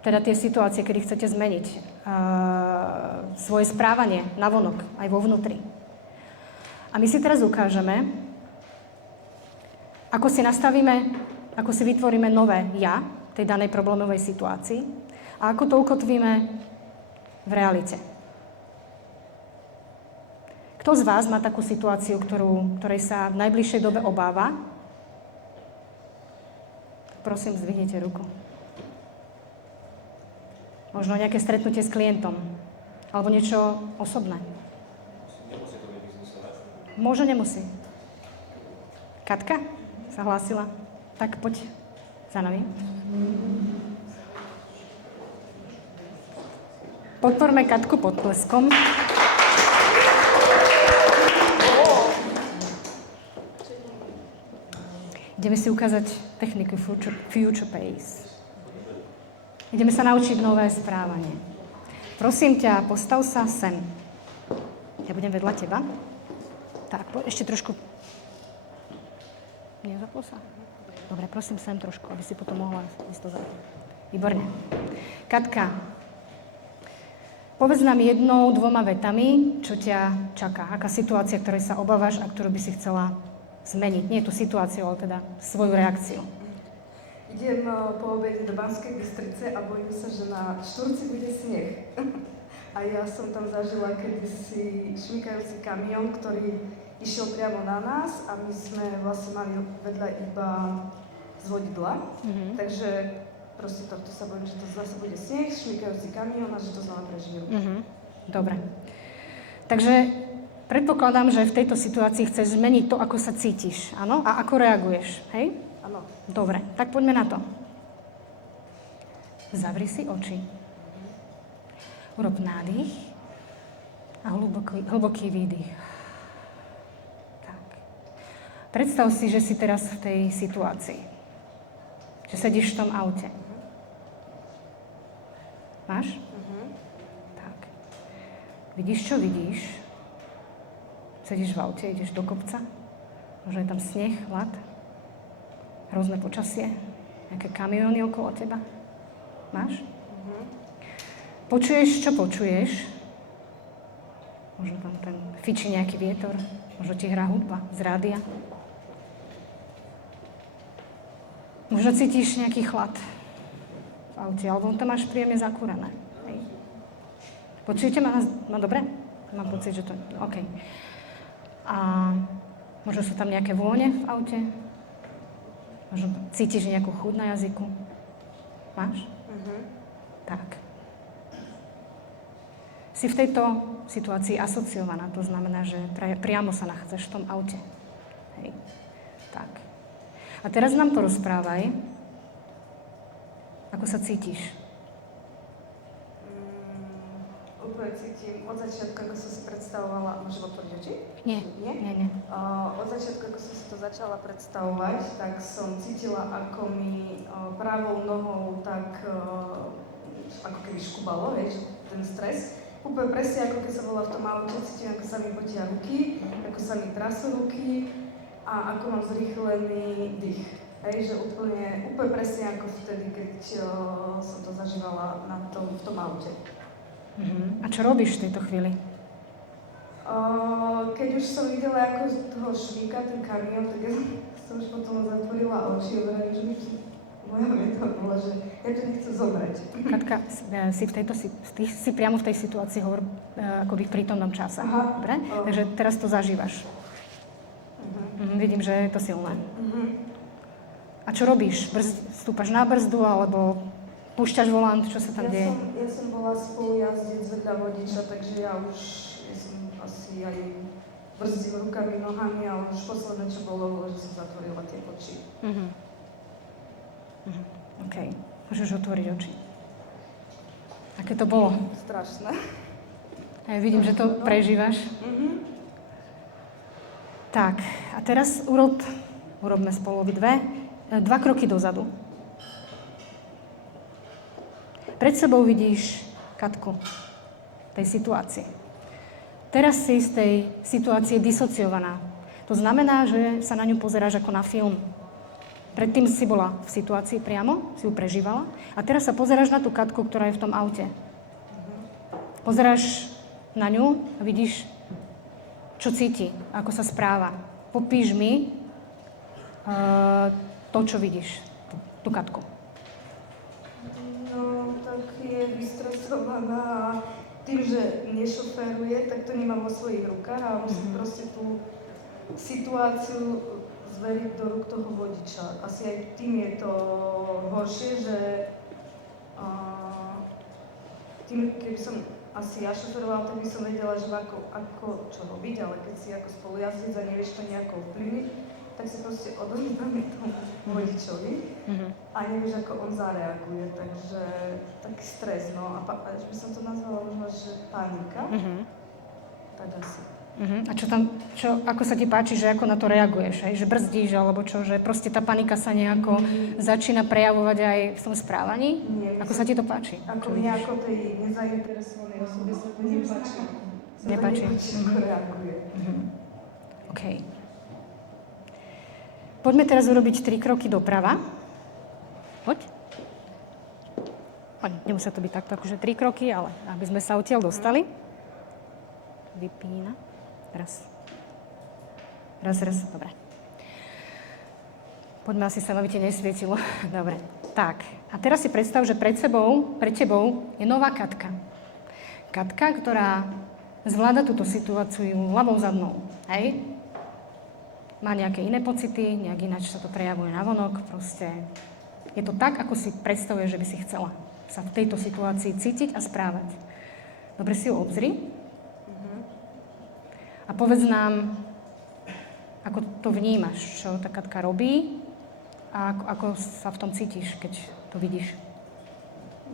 teda tie situácie, kedy chcete zmeniť svoje správanie navonok, aj vo vnútri. A my si teraz ukážeme, ako si nastavíme, ako si vytvoríme nové ja v tej danej problémovej situácii a ako to ukotvíme v realite. Kto z vás má takú situáciu, ktorej sa v najbližšej dobe obáva? Prosím, zdvihnite ruku. Možno nejaké stretnutie s klientom. Alebo niečo osobné. Môže, nemusí. Katka sa hlásila. Tak poď za nami. Podporme Katku pottleskom. Ideme si ukázať techniku Future Pace. Ideme sa naučiť nové správanie. Prosím ťa, postav sa sem. Ja budem vedľa teba. Tak, ešte trošku. Nezapol sa? Dobre, prosím sem trošku, aby si potom mohla ísť to zadne. Výborne. Katka, povedz nám 1-2 vetami, čo ťa čaká. Aká situácia, ktorej sa obávaš a ktorú by si chcela zmeniť. Nie tú situáciu, ale teda svoju reakciu. Idem po obede do Banskej Bystrice a bojím sa, že na Štúrci bude sneh. A ja som tam zažila kedysi šmykajúci kamión, ktorý išiel priamo na nás a my sme vlastne mali vedľa iba z vodidla. Takže proste tohto sa bojím, že to zase bude sneh, šmykajúci kamión a že to znova prežijú. Dobre. Takže predpokladám, že v tejto situácii chceš zmeniť to, ako sa cítiš, áno? A ako reaguješ, hej? Áno. Dobre, tak poďme na to. Zavri si oči. Urob nádych a hlboký výdych. Tak. Predstav si, že si teraz v tej situácii. Že sedíš v tom aute. Máš? Tak. Vidíš, čo vidíš? Sedíš v aute, ideš do kopca. Možno je tam sneh, ľad. Hrozné počasie. Nejaké kamióny okolo teba. Máš? Počuješ, čo počuješ? Možno tam fičí nejaký vietor. Možno ti hrá hudba z rádia. Možno cítiš nejaký chlad v aute, alebo tam máš príjemne zakúrené. Hej. Počujete ma dobre? Mám pocit, že to... OK. A možno sú tam nejaké vône v aute? Možno cítiš nejakú chuť na jazyku? Máš? Tak. Si v tejto situácii asociovaná, to znamená, že priamo sa nachádzaš v tom aute. Hej. Tak. A teraz nám porozprávaj, ako sa cítiš. Úplne cítim od začiatku, ako som si predstavovala, môžem otvoriť oči? Nie. Nie. Od začiatku, ako som si to začala predstavovať, tak som cítila, ako mi pravou nohou tak ako keby škubalo, vieš, ten stres. Úplne presne, ako keď som bola v tom aute, cítim, ako sa mi potia ruky, ako sa mi trasú ruky a ako mám zrýchlený dých. Hej, že úplne presne ako vtedy, keď som to zažívala v tom aute. A čo robíš v tejto chvíli? Keď už som videla, ako toho švíka ten kamión, tak ja som už potom zatvorila oči a vrajím, že moja veta bola, že ja to nechcem zomrieť. Katka, si priamo v tej situácii hovor akoby v prítomnom čase. Dobre? Takže teraz to zažívaš. Vidím, že je to silné. A čo robíš? Stúpaš na brzdu, alebo púšťaš volant? Čo sa tam deje? Ja som bola spolujazdec vedľa vodiča, takže ja som asi aj brzdím rukami, nohami, ale už posledné, čo bolo, že som zatvorila tie oči. OK. Môžeš otvoriť oči. Aké to bolo? Strašné. A ja vidím, že to prežívaš. Tak, a teraz urobme spolu obidve, 2 kroky dozadu. Pred sebou vidíš Katku v tej situácii. Teraz si z tej situácie disociovaná. To znamená, že sa na ňu pozeráš ako na film. Predtým si bola v situácii priamo, si ju prežívala a teraz sa pozeráš na tú Katku, ktorá je v tom aute. Pozeráš na ňu a vidíš, čo cíti, ako sa správa. Popíš mi to, čo vidíš, tú Katku. No, tak je vystresovaná a tým, že nešoféruje, tak to nemá vo svojich rukách a musí proste tú situáciu zveriť do rúk toho vodiča. Asi aj tým je to horšie, že tým, keby som asi ja šoferovala, tak by som vedela, že ako čo robiť, ale keď si ako spolujazdec a nevieš to nejako ovplyvniť, tak si proste odovzdáme tomu vodičovi a nevieš, ako on zareaguje. Takže taký stres, no. A by som to nazvala možno, že panika. Tak asi. A ako sa ti páči, že ako na to reaguješ? Že brzdíš, alebo čo? Že proste tá panika sa nejako začína prejavovať aj v tom správaní? Nie, ako sa ti to páči? Ako mne, ako tej nezainteresovanej osobe sa to nepáči. Nepáči. Ako reaguje. OK. Poďme teraz urobiť 3 kroky doprava. Poď. Nemusia to byť takto, akože 3 kroky, ale aby sme sa odtiaľ dostali. Vypína. Raz. Dobre. Poďme, asi sa aby ti nesvietilo. Dobre. Tak. A teraz si predstav, že pred tebou je nová Katka. Katka, ktorá zvláda túto situáciu ľavou zadnou. Hej? Má nejaké iné pocity, nejak ináč sa to prejavuje navonok. Proste je to tak, ako si predstavuje, že by si chcela sa v tejto situácii cítiť a správať. Dobre si ju obzri. A povedz nám, ako to vnímaš, čo tá Katka robí a ako sa v tom cítiš, keď to vidíš.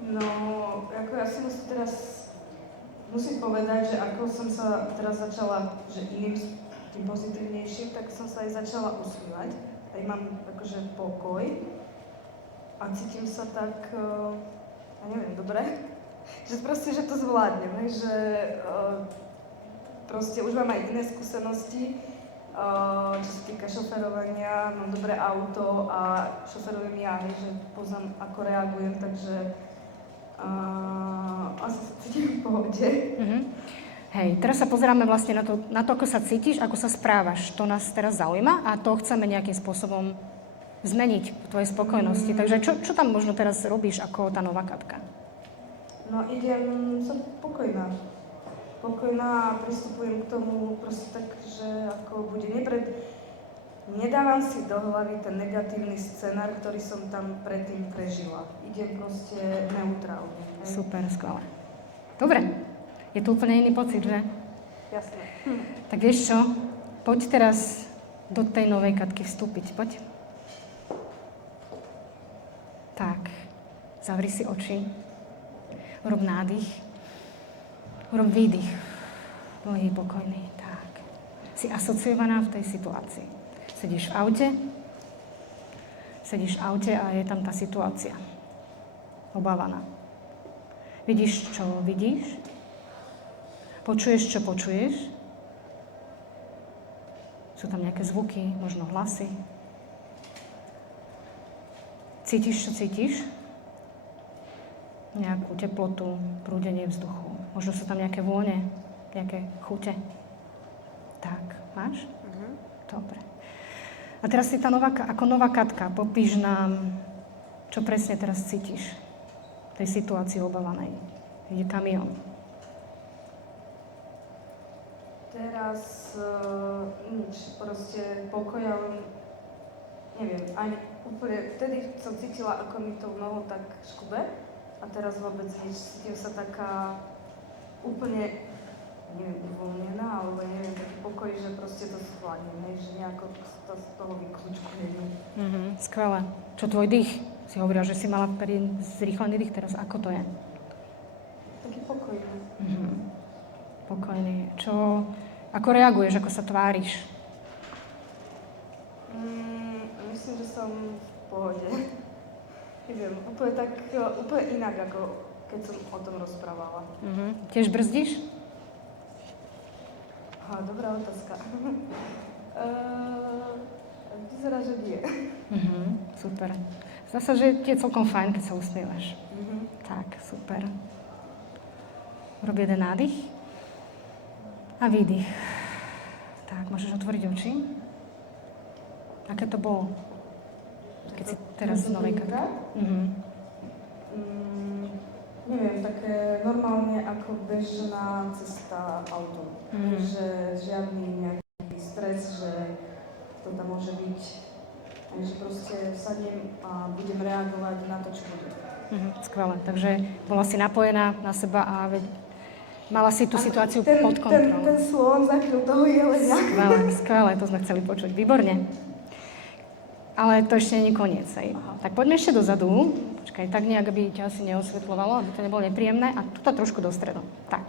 No, ako ja si musím povedať, že ako som sa teraz začala, že iným tým pozitívnejším, tak som sa aj začala usmievať. Aj mám akože pokoj a cítim sa tak, ja neviem, dobre, že proste, že to zvládnem, že proste už mám aj iné skúsenosti, čo sa týka šoferovania, mám dobré auto a šoferujem ja, že poznám, ako reagujem, takže asi sa cítim v pohode. Hej, teraz sa pozeráme vlastne na to, ako sa cítiš, ako sa správaš. To nás teraz zaujíma a to chceme nejakým spôsobom zmeniť v tvojej spokojnosti. Takže čo tam možno teraz robíš ako tá nová Katka? No som pokojná. Pokojná a pristupujem k tomu proste tak, že ako bude. Nedávam si do hlavy ten negatívny scenár, ktorý som tam predtým prežila. Idem proste neutrálne. Super, skvelé. Dobre. Je to úplne iný pocit, že? Jasné. Tak vieš čo? Poď teraz do tej novej Katky vstúpiť. Poď. Tak. Zavri si oči. Urob nádych. Urob výdych. Dlhý, pokojný. Tak. Si asociovaná v tej situácii. Sedíš v aute a je tam tá situácia. Obávaná. Vidíš, čo vidíš? Počuješ, čo počuješ? Sú tam nejaké zvuky, možno hlasy. Cítiš, čo cítiš? Nejakú teplotu, prúdenie vzduchu. Možno sú tam nejaké vône, nejaké chute. Tak, máš? Dobre. A teraz si ako nová Katka, popíš nám, čo presne teraz cítiš v tej situácii obávanej. Ide kamión. Teraz nič, proste pokoja, neviem, ani úplne, vtedy som cítila, ako mi to mnoho tak škube a teraz vôbec nič, cítim sa taká úplne, neviem, uvoľnená, alebo neviem, taký pokoj, že proste to zvládnem, že nejako to z toho vyklúčkujem. Skvelé. Čo tvoj dých? Si hovorila, že si mala zrýchlený dých, teraz ako to je? Pokojný. Pokojný. Ako reaguješ, ako sa tváriš? Myslím, že som v pohode. Neviem, úplne inak, ako keď som o tom rozprávala. Tiež brzdíš? Dobrá otázka. Vyzerá, že nie. Super. Zdá sa, že ti je celkom fajn, keď sa usmievaš. Tak, super. Rob jeden nádych a výdych. Tak, môžeš otvoriť oči. Aké to bolo? Keď si teraz z novej katke. Neviem, také normálne ako bežná cesta autom. Že žiadny nejaký stres, že to tam môže byť. Takže proste sadnem a budem reagovať na to, čo bude. Skvelé. Takže bola si napojená na seba a mala si tú situáciu pod kontrolou. Ten slon zakryl toho jelenia. Skvelé, to sme chceli počuť. Výborne. Ale to ešte nie je koniec. Tak poďme ešte dozadu. Počkaj, tak nejak by ťa asi neosvetľovalo, aby to nebolo nepríjemné. A tuto trošku do stredu. Tak.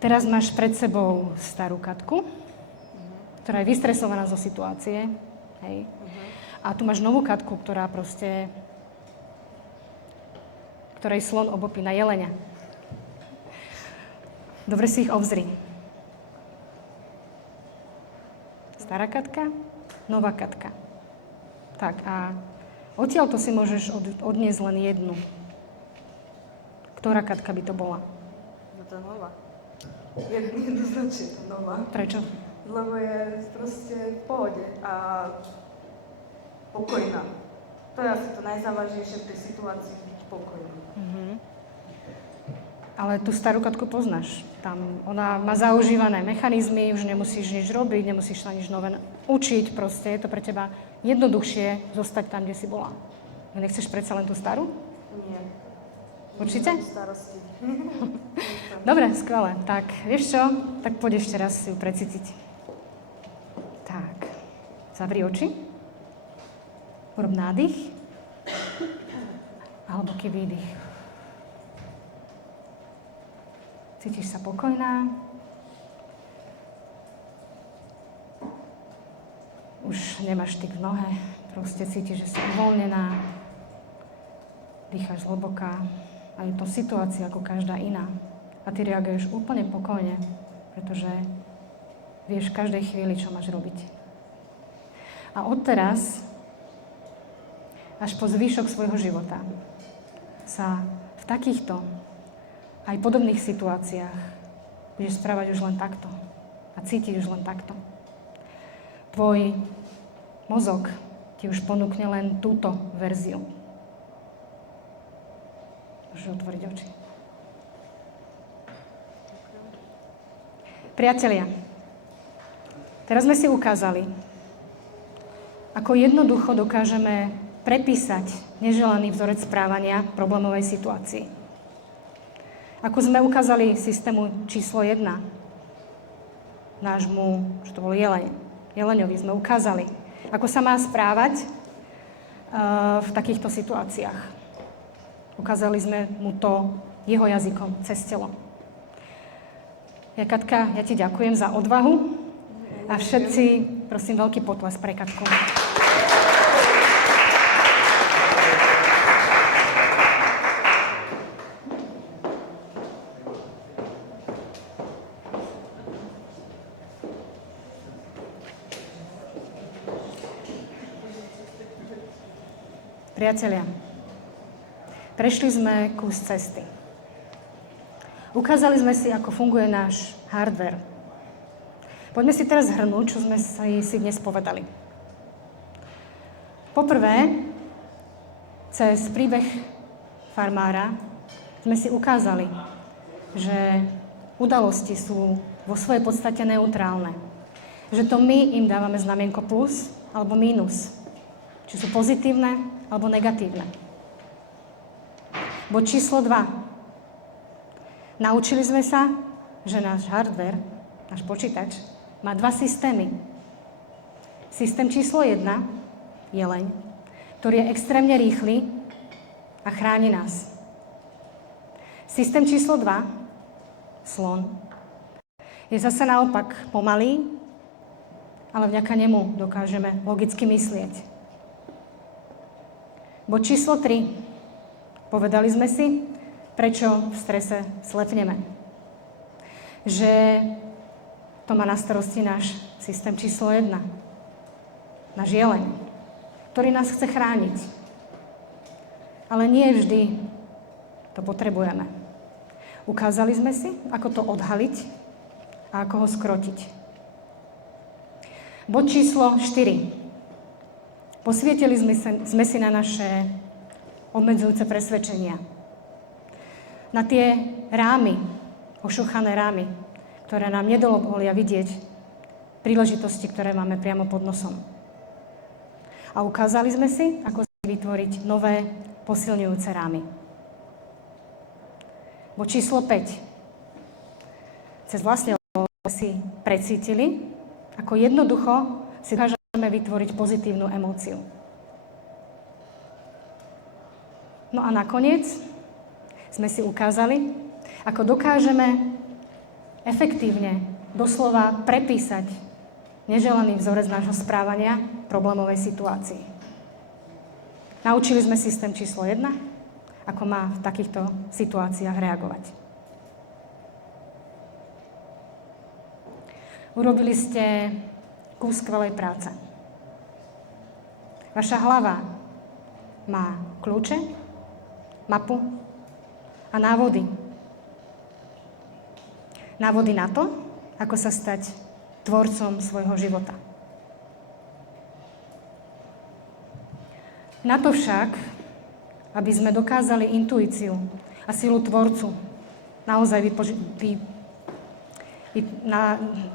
Teraz máš pred sebou starú Katku, ktorá je vystresovaná zo situácie. Hej. A tu máš novú Katku, ktorej slon obopí na jelenia. Dobre si ich obzri. Stará Katka, nová Katka. Tak a odtiaľ to si môžeš odniesť len jednu. Ktorá Katka by to bola? No to nová. Jednoznačne to nová. Prečo? Lebo je proste v pohode a pokojná. To je asi to najzávažnejšie v tej situácii, byť pokojná. Ale tú starú Katku poznáš. Ona má zaužívané mechanizmy, už nemusíš nič robiť, nemusíš sa nič nové učiť, proste je to pre teba jednoduchšie zostať tam, kde si bola. Nechceš predsa len tú starú? Nie. Určite? Starosti. Dobre, skvelé. Tak, vieš čo? Tak poď ešte raz si ju precítiť. Tak, zavri oči. Urob nádych. A hlboký výdych. Cítiš sa pokojná. Už nemáš štyk v nohe. Proste cítiš, že si uvoľnená. Dýcháš zhlboka. A je to situácia ako každá iná. A ty reaguješ úplne pokojne, pretože vieš v každej chvíli, čo máš robiť. A odteraz, až po zvyšok svojho života, sa v takýchto aj podobných situáciách budeš správať už len takto a cítiť už len takto. Tvoj mozog ti už ponúkne len túto verziu. Môžeš otvoriť oči. Priatelia, teraz sme si ukázali, ako jednoducho dokážeme prepísať neželaný vzorec správania v problémovej situácii. Ako sme ukázali systému číslo 1, nášmu, že to bol Jeleňovi, sme ukázali, ako sa má správať v takýchto situáciách. Ukázali sme mu to jeho jazykom, cez telo. Katka, ja ti ďakujem za odvahu a všetci, prosím, veľký potlesk pre Katku. Priatelia, prešli sme kus cesty. Ukázali sme si, ako funguje náš hardware. Poďme si teraz zhrnúť, čo sme si dnes povedali. Poprvé, cez príbeh farmára sme si ukázali, že udalosti sú vo svojej podstate neutrálne. Že to my im dávame znamienko plus alebo mínus. Či sú pozitívne alebo negatívne. Bod číslo 2. Naučili sme sa, že náš hardware, náš počítač, má 2 systémy. Systém číslo 1, Jeleň, ktorý je extrémne rýchly a chráni nás. Systém číslo 2, slon, je zase naopak pomalý, ale vďaka nemu dokážeme logicky myslieť. Bod číslo 3. Povedali sme si, prečo v strese slepneme. Že to má na starosti náš systém číslo 1. Náš jeleň, ktorý nás chce chrániť. Ale nie vždy to potrebujeme. Ukázali sme si, ako to odhaliť a ako ho skrotiť. Bod číslo 4. Posvietili sme si na naše obmedzujúce presvedčenia. Na tie rámy, ošuchané rámy, ktoré nám nedovolia vidieť príležitosti, ktoré máme priamo pod nosom. A ukázali sme si, ako si vytvoriť nové posilňujúce rámy. Bod číslo 5. Cez vlastne si precítili, ako jednoducho si dokážeme vytvoriť pozitívnu emóciu. No a nakoniec sme si ukázali, ako dokážeme efektívne, doslova prepísať neželaný vzorec nášho správania v problémovej situácii. Naučili sme systém číslo 1, ako má v takýchto situáciách reagovať. Urobili ste kus skvelej práce. Vaša hlava má kľúče, mapu a návody. Návody na to, ako sa stať tvorcom svojho života. Na to však, aby sme dokázali intuíciu a silu tvorcu naozaj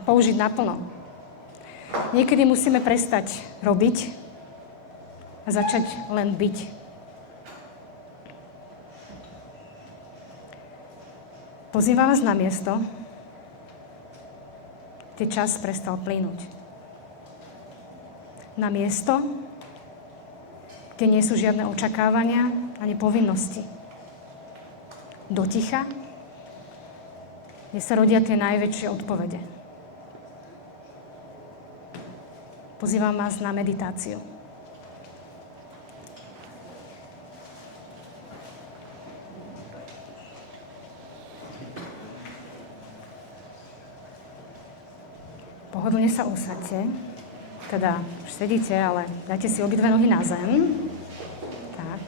použiť naplno. Niekedy musíme prestať robiť a začať len byť. Pozývam vás na miesto, kde čas prestal plynúť. Na miesto, kde nie sú žiadne očakávania ani povinnosti. Do ticha, kde sa rodia tie najväčšie odpovede. Pozývam vás na meditáciu. Pohodlne sa usaďte, teda už sedíte, ale dajte si obidve nohy na zem. Tak.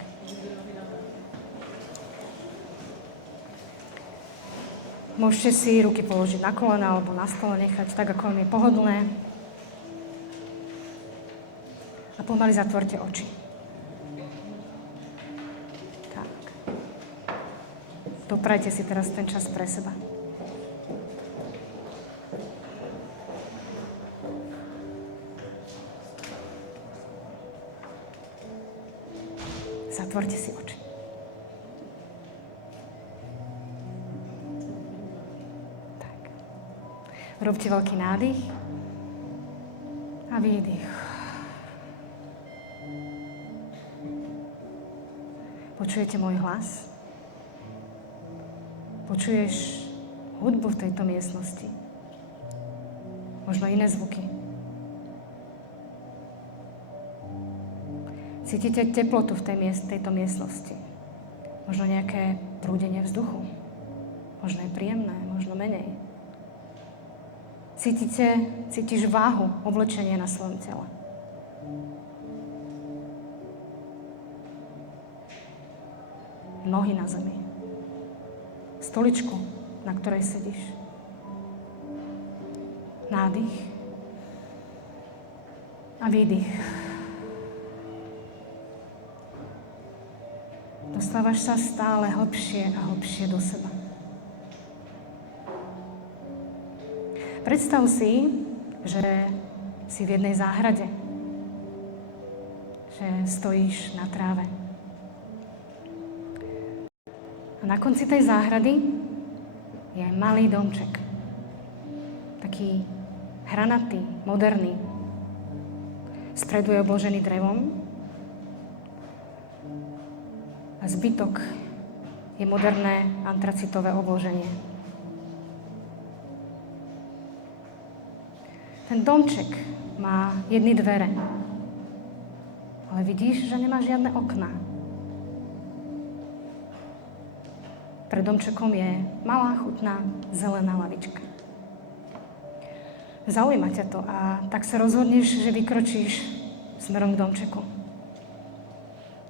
Môžete si ruky položiť na kolena alebo na stole nechať tak, ako vám je pohodlné. A pomaly zatvorte oči. Tak. Doprajte si teraz ten čas pre seba. Zatvorte si oči. Tak. Robte veľký nádych a výdych. Počujete môj hlas? Počuješ hudbu v tejto miestnosti? Možno iné zvuky. Cítite teplotu v tejto miestnosti. Možno nejaké prúdenie vzduchu. Možno je príjemné, možno menej. Cítiš váhu oblečenia na svojom tele. Nohy na zemi. Stoličku, na ktorej sedíš. Nádych a výdych. Dostávaš sa stále hlbšie a hlbšie do seba. Predstav si, že si v jednej záhrade. Že stojíš na tráve. A na konci tej záhrady je malý domček. Taký hranatý, moderný. Stredu je obložený drevom. A zbytok je moderné antracitové obloženie. Ten domček má jedny dvere, ale vidíš, že nemá žiadne okná. Pred domčekom je malá, chutná, zelená lavička. Zaujíma ťa to a tak sa rozhodneš, že vykročíš smerom k domčeku.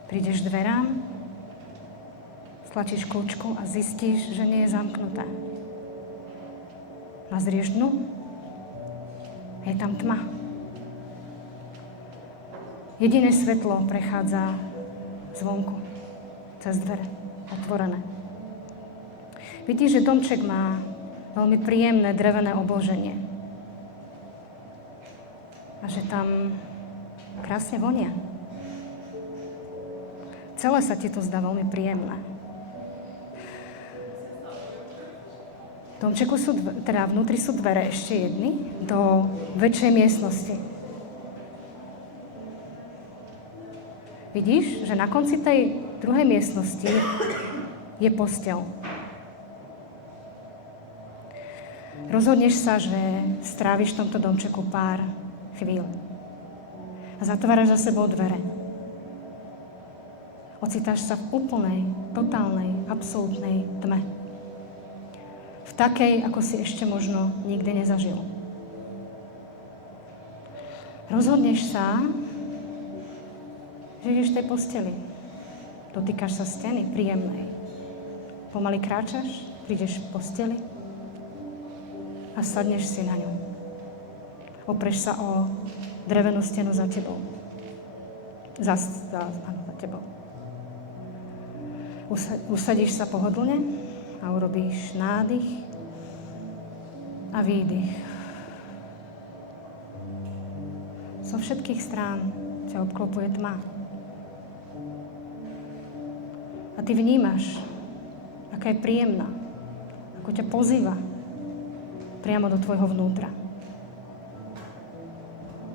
Prídeš k dverám, stlačíš kľúčku a zistíš, že nie je zamknuté. Nazrieš dnu, je tam tma. Jediné svetlo prechádza zvonku, cez dvere, otvorené. Vidíš, že domček má veľmi príjemné drevené obloženie. A že tam krásne vonia. Celé sa ti to zdá veľmi príjemné. V domčeku sú, teda vnútri sú dvere ešte jedny do väčšej miestnosti. Vidíš, že na konci tej druhej miestnosti je posteľ. Rozhodneš sa, že stráviš v tomto domčeku pár chvíľ. A zatváraš za sebou dvere. Ocitáš sa v úplnej, totálnej, absolútnej tme. V takej, ako si ešte možno nikdy nezažil. Rozhodneš sa, že ideš v tej posteli. Dotýkaš sa steny príjemnej. Pomaly kráčaš, prídeš v posteli a sadneš si na ňu. Opreš sa o drevenú stenu za tebou. Za tebou. Usadíš sa pohodlne a urobíš nádych a výdych. Zo všetkých strán ťa obklopuje tma. A ty vnímaš, aká je príjemná, ako ťa pozýva priamo do tvojho vnútra.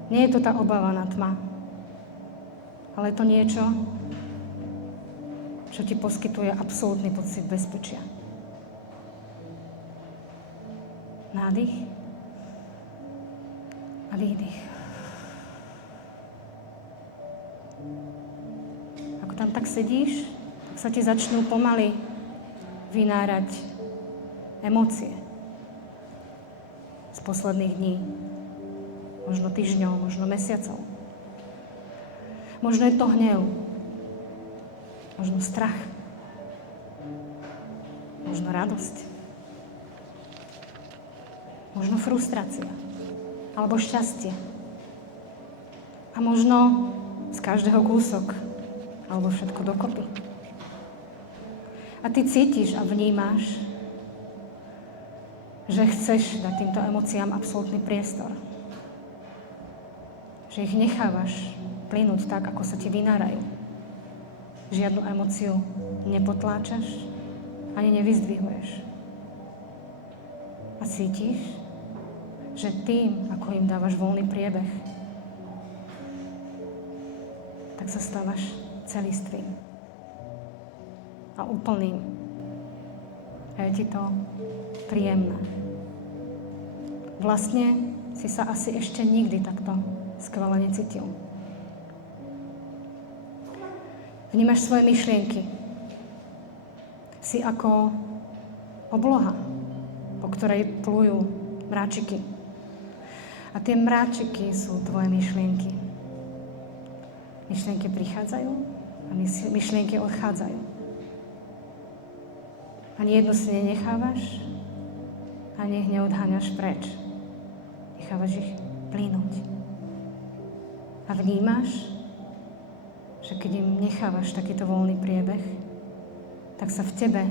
Nie je to tá obávaná tma, ale je to niečo, čo ti poskytuje absolútny pocit bezpečia. Nádych a výdych. Ako tam tak sedíš, tak sa ti začnú pomaly vynárať emócie z posledných dní, možno týždňov, možno mesiacov. Možno je to hnev, možno strach, možno radosť, možno frustrácia, alebo šťastie. A možno z každého kúsok, alebo všetko dokopy. A ty cítiš a vnímaš, že chceš dať týmto emóciám absolútny priestor. Že ich nechávaš plynúť tak, ako sa ti vynárajú. Žiadnu emóciu nepotláčaš, ani nevyzdvihuješ. A cítiš, že tým, ako im dávaš voľný priebeh, tak sa stávaš celistvým a úplným. A je ti to príjemné. Vlastne si sa asi ešte nikdy takto skvele necítil. Vnímaš svoje myšlienky. Si ako obloha, po ktorej plujú mráčiky. A tie mráčiky sú tvoje myšlienky. Myšlienky prichádzajú a myšlienky odchádzajú. Ani jednu si nenechávaš, ani ich neodháňaš preč. Nechávaš ich plynúť. A vnímaš, že keď im nechávaš takýto voľný priebeh, tak sa v tebe,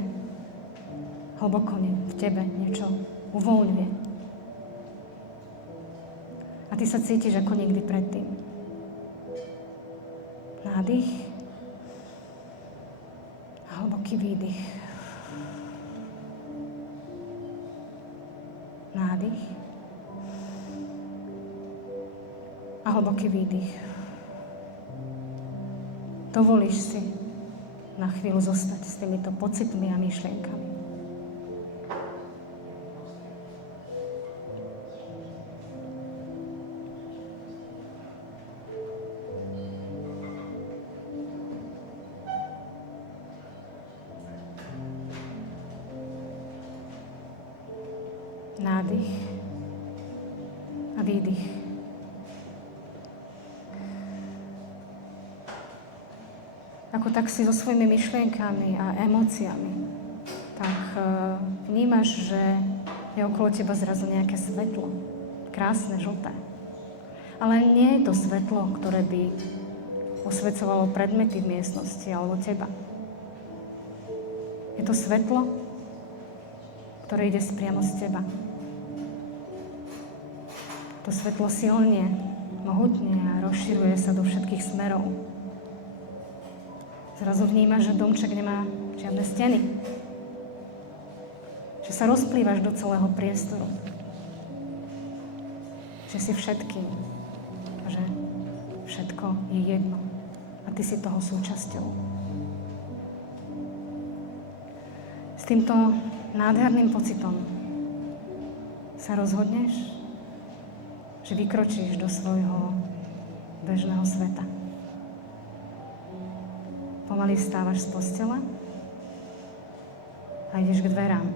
hlboko v tebe niečo uvoľňuje. A ty sa cítiš ako nikdy predtým. Nádych a hlboký výdych. Nádych a hlboký výdych. Dovolíš si na chvíľu zostať s týmito pocitmi a myšlienkami. Nádych a výdych. Ako tak si so svojimi myšlienkami a emóciami, tak vnímaš, že je okolo teba zrazu nejaké svetlo. Krásne, žlté. Ale nie je to svetlo, ktoré by osvecovalo predmety v miestnosti alebo teba. Je to svetlo, ktoré ide priamo z teba. To svetlo silne, mohutne a rozširuje sa do všetkých smerov. Zrazu vnímaš, že domček nemá žiadne steny. Že sa rozplývaš do celého priestoru. Že si všetkým. A že všetko je jedno. A ty si toho súčasťou. S týmto nádherným pocitom sa rozhodneš, že vykročíš do svojho bežného sveta. Pomaly vstávaš z postele a ideš k dverám.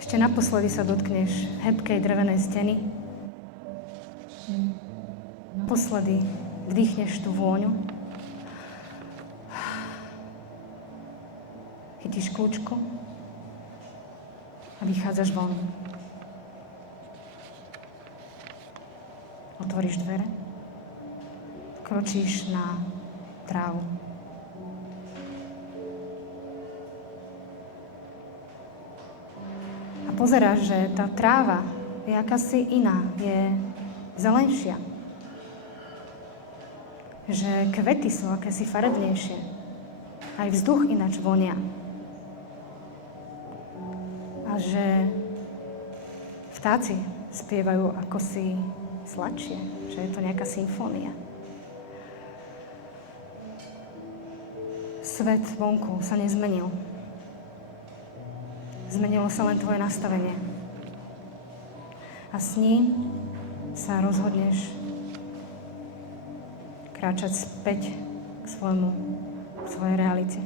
Ešte naposledy sa dotkneš hebkej drevenej steny. Naposledy vdýchneš tú vôňu. Chytíš kľúčku a vychádzaš von. Otvoríš dvere, kročíš na trávu. A pozeráš, že tá tráva je akási iná, je zelenšia. Že kvety sú akési farebnejšie. Aj vzduch ináč vonia. A že vtáci spievajú ako si sladšie, že je to nejaká symfónia. Svet vonku sa nezmenil. Zmenilo sa len tvoje nastavenie. A s ním sa rozhodneš kráčať späť k svojej realite.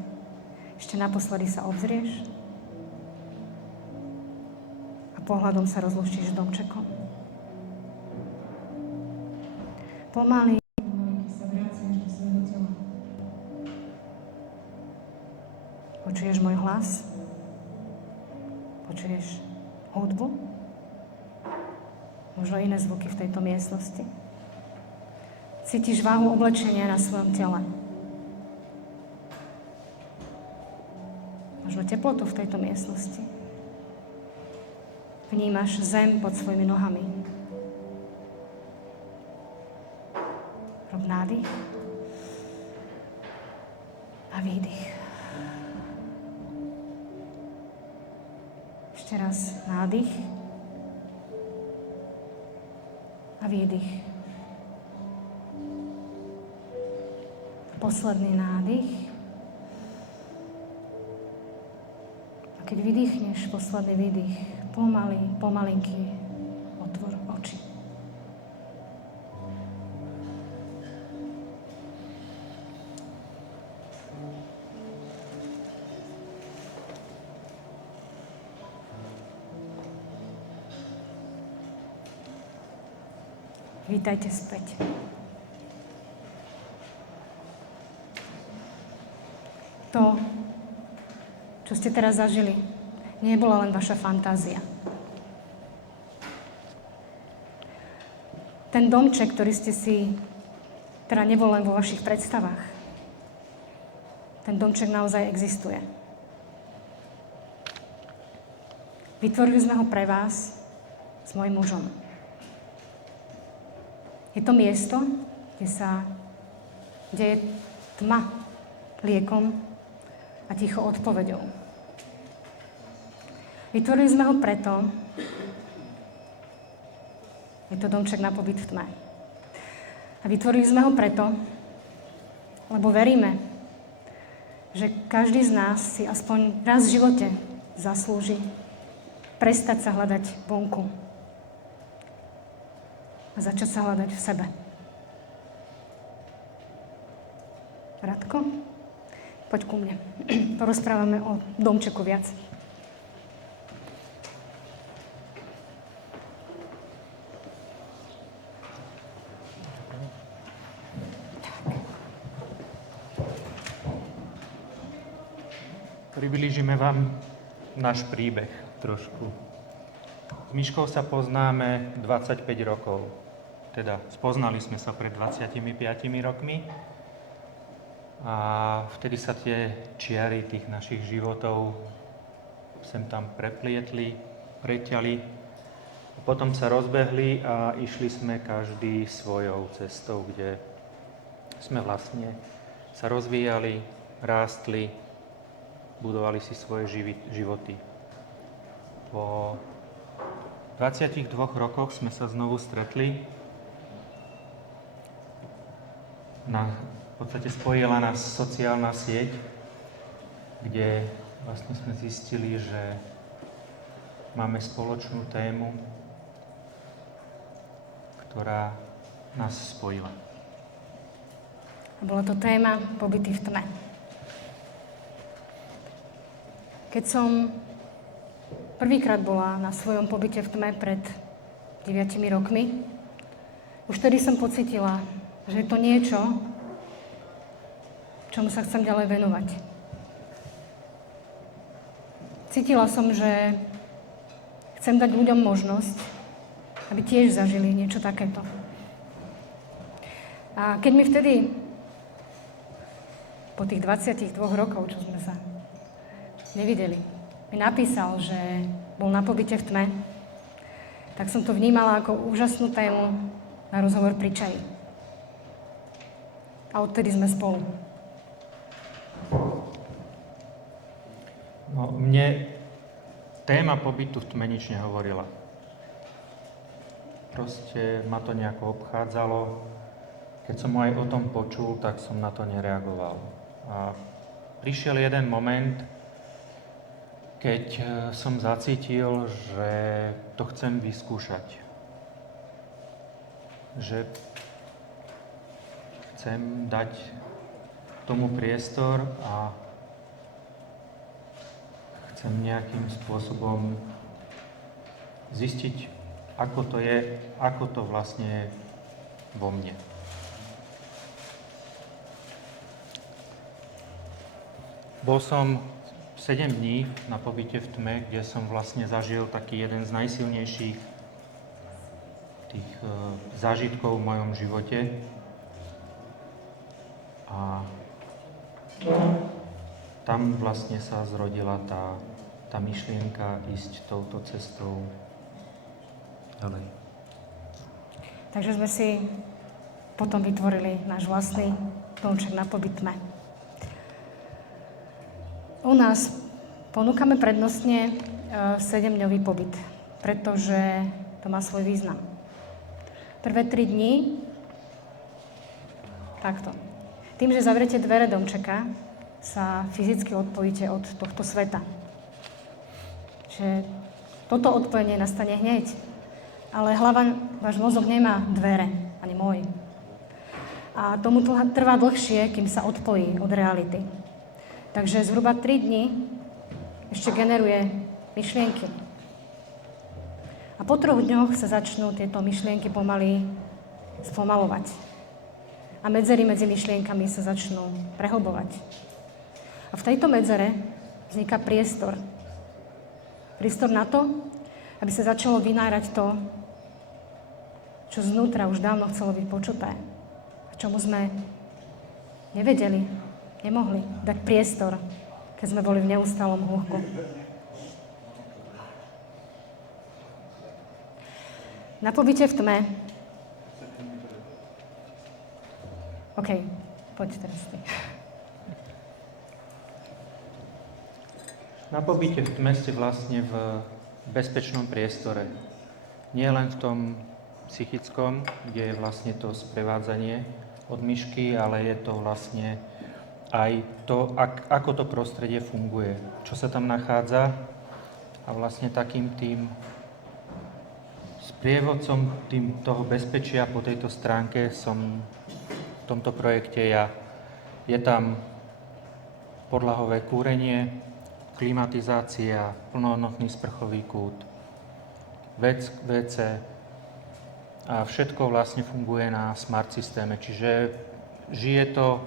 Ešte naposledy sa obzrieš a pohľadom sa rozlúštíš s domčekom. Pomaly sa vraciaš do svojho tela. Počuješ môj hlas? Počuješ hudbu? Možno iné zvuky v tejto miestnosti. Cítiš váhu oblečenia na svojom tele. Možno teplotu v tejto miestnosti. Vnímaš zem pod svojimi nohami. Rob nádych a výdych. Ešte raz nádych a výdych. Posledný nádych. A keď vydýchneš posledný výdych, pomalinky otvor oči. Vítajte späť. To, čo ste teraz zažili, nebola len vaša fantázia. Ten domček, ktorý ste si, teda nebol len vo vašich predstavách, ten domček naozaj existuje. Vytvorili sme ho pre vás s mojím mužom. Je to miesto, kde sa deje tma liekom a ticho odpoveďou. Vytvorili sme ho preto, je to domček na pobyt v tme. A vytvorili sme ho preto, Lebo veríme, že každý z nás si aspoň raz v živote zaslúži prestať sa hľadať vonku a začať sa hľadať v sebe. Radko, poď ku mne. Porozprávame o domčeku viac. Priblížime vám náš príbeh trošku. S Miškou sa poznáme 25 rokov. Teda spoznali sme sa pred 25 rokmi. A vtedy sa tie čiary tých našich životov sem tam preplietli, preťali. Potom sa rozbehli a išli sme každý svojou cestou, kde sme vlastne sa rozvíjali, rástli, budovali si svoje životy. Po 22 rokoch sme sa znovu stretli. V podstate spojila nás sociálna sieť, kde vlastne sme zistili, že máme spoločnú tému, ktorá nás spojila. Bola to téma pobyty v tme. Keď som prvýkrát bola na svojom pobyte v tme pred 9 rokmi, už vtedy som pocítila, že je to niečo, čomu sa chcem ďalej venovať. Cítila som, že chcem dať ľuďom možnosť, aby tiež zažili niečo takéto. A keď mi vtedy, po tých 22 rokov, čo sme sa nevideli, mi napísal, že bol na pobyte v tme, tak som to vnímala ako úžasnú tému na rozhovor pri čaji. A odtedy sme spolu. No, mne téma pobytu v tme nič nehovorila. Proste ma to nejako obchádzalo. Keď som aj o tom počul, tak som na to nereagoval. A prišiel jeden moment, keď som zacítil, že to chcem vyskúšať. Že chcem dať tomu priestor a chcem nejakým spôsobom zistiť, ako to je, ako to vlastne je vo mne. Bol som 7 dní na pobyte v tme, kde som vlastne zažil taký jeden z najsilnejších tých zážitkov v mojom živote. A tam vlastne sa zrodila tá myšlienka ísť touto cestou ďalej. Takže sme si potom vytvorili náš vlastný domček na pobyt tme. U nás ponúkame prednostne 7-dňový pobyt, pretože to má svoj význam. Prvé 3 dni takto. Tým, že zavrete dvere domčeka, sa fyzicky odpojíte od tohto sveta. Čiže toto odpojenie nastane hneď. Ale hlava, váš mozog nemá dvere, ani môj. A tomu trvá dlhšie, kým sa odpojí od reality. Takže zhruba 3 dni ešte generuje myšlienky. A po 3 dňoch sa začnú tieto myšlienky pomaly spomalovať. A medzery medzi myšlienkami sa začnú prehlbovať. A v tejto medzere vzniká priestor. Priestor na to, aby sa začalo vynárať to, čo znútra už dávno chcelo byť počuté. A čomu sme nevedeli, nemohli dať priestor, keď sme boli v neustálom hluku. Na pobyte v tme. OK, poď teraz ty. Na pobyte v tme ste vlastne v bezpečnom priestore. Nie len v tom psychickom, kde je vlastne to sprevádzanie, od myšky, ale je to vlastne aj to, ako to prostredie funguje, čo sa tam nachádza. A vlastne takým tým sprievodcom toho bezpečia po tejto stránke som v tomto projekte ja. Je tam podlahové kúrenie, klimatizácia, plnohodnotný sprchový kút, WC a všetko vlastne funguje na smart systéme, čiže žije to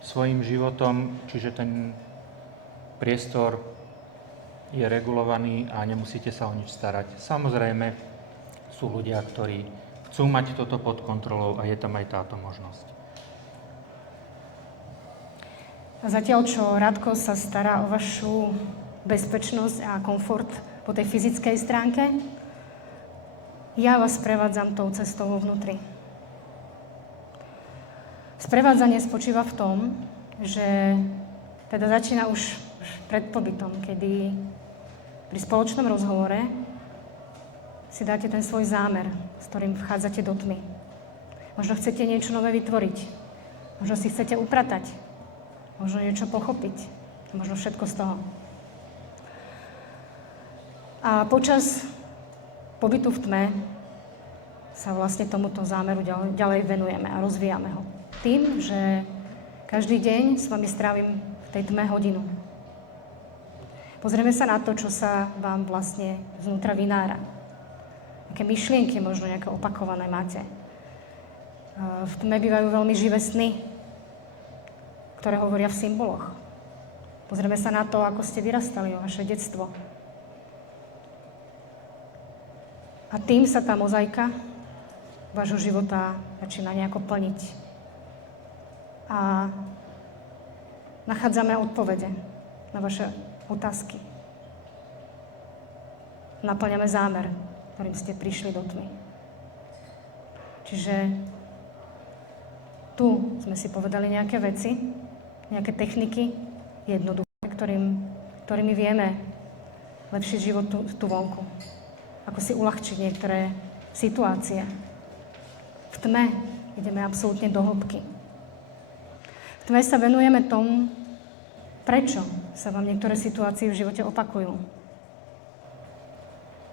svojím životom, čiže ten priestor je regulovaný a nemusíte sa o nič starať. Samozrejme, sú ľudia, ktorí chcú mať toto pod kontrolou a je tam aj táto možnosť. A zatiaľ, čo Radko sa stará o vašu bezpečnosť a komfort po tej fyzickej stránke, ja vás prevádzam tou cestou vo vnútri. Sprevádzanie spočíva v tom, že teda začína už pred pobytom, kedy pri spoločnom rozhovore si dáte ten svoj zámer, s ktorým vchádzate do tmy. Možno chcete niečo nové vytvoriť. Možno si chcete upratať. Možno niečo pochopiť. Možno všetko z toho. A počas pobytu v tme sa vlastne tomuto zámeru ďalej venujeme a rozvíjame ho. Tým, že každý deň s vami strávim v tej tme hodinu. Pozrieme sa na to, čo sa vám vlastne znútra vynára. Aké myšlienky možno nejaké opakované máte. V tme bývajú veľmi živé sny, ktoré hovoria v symboloch. Pozrieme sa na to, ako ste vyrastali, o vaše detstvo. A tým sa tá mozaika vášho života začína nejako plniť. A nachádzame odpovede na vaše otázky. Naplňame zámer, ktorým ste prišli do tmy. Čiže tu sme si povedali nejaké veci, nejaké techniky, jednoduché, ktorými vieme lepšiť život tu vonku. Ako si uľahčiť niektoré situácie. V tme ideme absolútne do hĺbky. V tme sa venujeme tomu, prečo sa vám niektoré situácie v živote opakujú.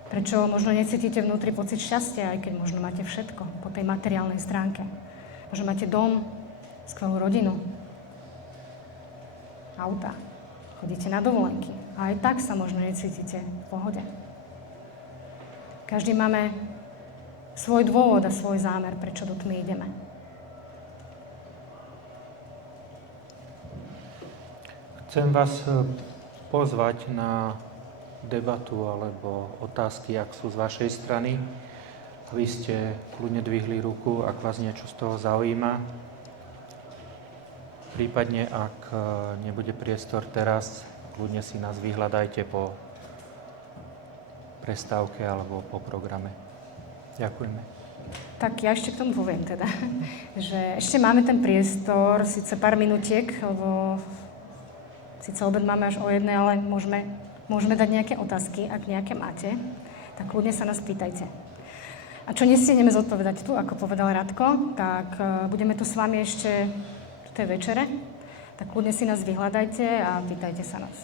Prečo možno necítite vnútri pocit šťastia, aj keď možno máte všetko po tej materiálnej stránke. Možno máte dom, skvelú rodinu, auta, chodíte na dovolenky a aj tak sa možno necítite v pohode. Každý máme svoj dôvod a svoj zámer, prečo do tmy ideme. Chcem vás pozvať na debatu alebo otázky, ak sú z vašej strany. Vy ste kľudne dvihli ruku, ak vás niečo z toho zaujíma. Prípadne, ak nebude priestor teraz, kľudne si nás vyhľadajte po prestávke alebo po programe. Ďakujeme. Tak ja ešte k tomu poviem teda, že ešte máme ten priestor, síce pár minutiek, lebo síce obed máme až o 1, ale môžeme dať nejaké otázky, ak nejaké máte, tak kľudne sa nás pýtajte. A čo nestihneme zodpovedať tu, ako povedal Radko, tak budeme tu s vami ešte v tej večere, tak kľudne si nás vyhľadajte a pýtajte sa nás.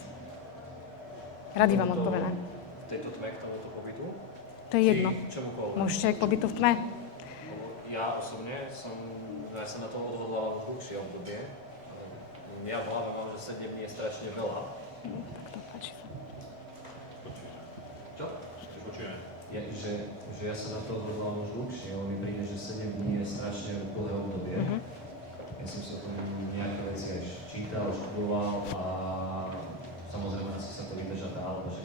Radi vám odpovedáme. V tejto tme k tomuto pobytu? To je jedno. Čomukoľvek. Môžete aj k pobytu v tme. Ja osobne sa na to odhodlal už dlhšie obdobie. Ja v hlave mám, že 7 dní je strašne veľa. Tak to páči. Čo? Počujeme. Že ja sa na to odhodlám už dlhšie, ale mi príde, že 7 dní je strašne dlhé obdobie. Ja som sa o tom nejaké veci aj čítal, študoval a samozrejme asi sa to vydrža tá alebo že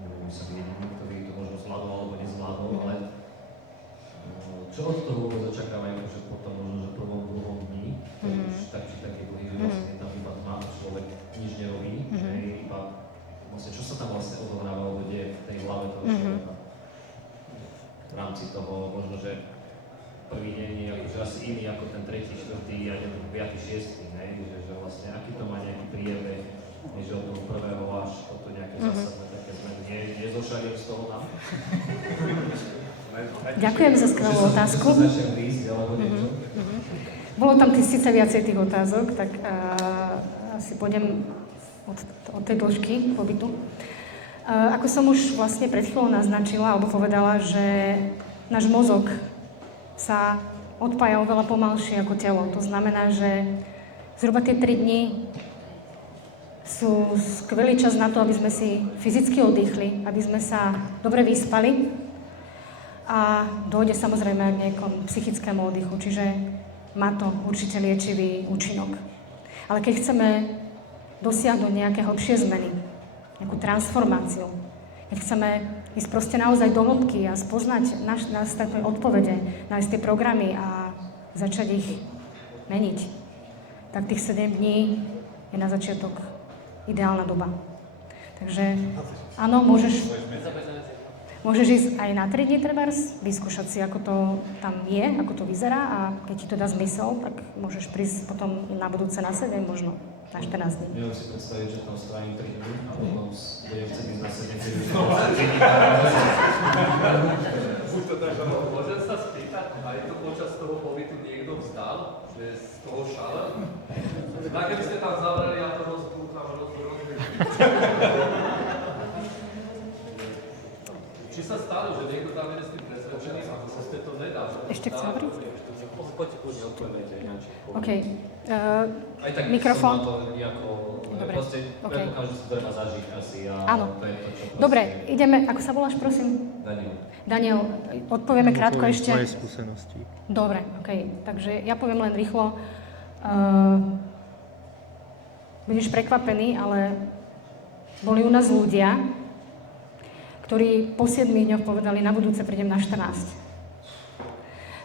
by sa jediný, ktorý to možno zvládol alebo nezvládol, ale čo od toho vôbec očakávajú, že potom možno, že prvom druhom dní, to je už tak či taký dlhý, že vlastne tam iba tma, človek nič nerobí, iba vlastne čo sa tam vlastne odohráva alebo deje v tej hlave toho človeka. V rámci toho možno, že prvý deň je akože asi iný ako ten tretí, štvrtý a neviem, 5., 6., že vlastne aký to má nejaký priebeh, že od toho prvého až o to nejaké zásadné také zmeny. Nezošalím z toho nám? Ďakujem za skvelú otázku. Že sa začnem výsť alebo niečo. Bolo tam síce viacej tých otázok, tak asi pôjdem od tej dĺžky pobytu. Ako som už vlastne pred chvíľou naznačila, alebo povedala, že náš mozog sa odpája oveľa pomalšie ako telo. To znamená, že zhruba tie 3 dni sú skvelý čas na to, aby sme si fyzicky oddychli, aby sme sa dobre vyspali a dojde samozrejme aj k nejakom psychickému oddychu, čiže má to určite liečivý účinok. Ale keď chceme dosiahnuť nejaké hlbšie zmeny, nejakú transformáciu, keď chceme ísť proste naozaj do hĺbky a spoznať naše odpovede, nájsť tie programy a začať ich meniť, tak tých 7 dní je na začiatok ideálna doba. Takže áno, môžeš ísť aj na 3 dní trebárs, vyskúšať si, ako to tam je, ako to vyzerá a keď ti to dá zmysel, tak môžeš prísť potom na budúce na 7, možno na 14 dní. Neviem si predstaviť, že tam strávim 3 dní a potom budem chcieť ísť na 7 dní. Buď to tak, môžem sa spýtať, aj to počas toho pobytu niekto vzdal, že z toho šala? Tak keby ste tam zavreli a to rozbúcham a rozbúcham. Či sa stalo, že niekto tam je s tým presvedčený a zase ste to nedá? Ešte chce hovoriť? Poďte kľudne odpovedať, Janči. OK. Aj tak Mikrofón. som na to nejako, Dobre, proste predpokládam, že sa treba zažiť asi a Áno. to je to, čo proste... Dobre, ideme, ako sa voláš, prosím? Daniel, odpovieme krátko ešte. Tvoje skúsenosti. Dobre, OK. Takže ja poviem len rýchlo. Budeš prekvapený, ale boli u nás ľudia, ktorí po 7 dňoch povedali, na budúce prídem na 14.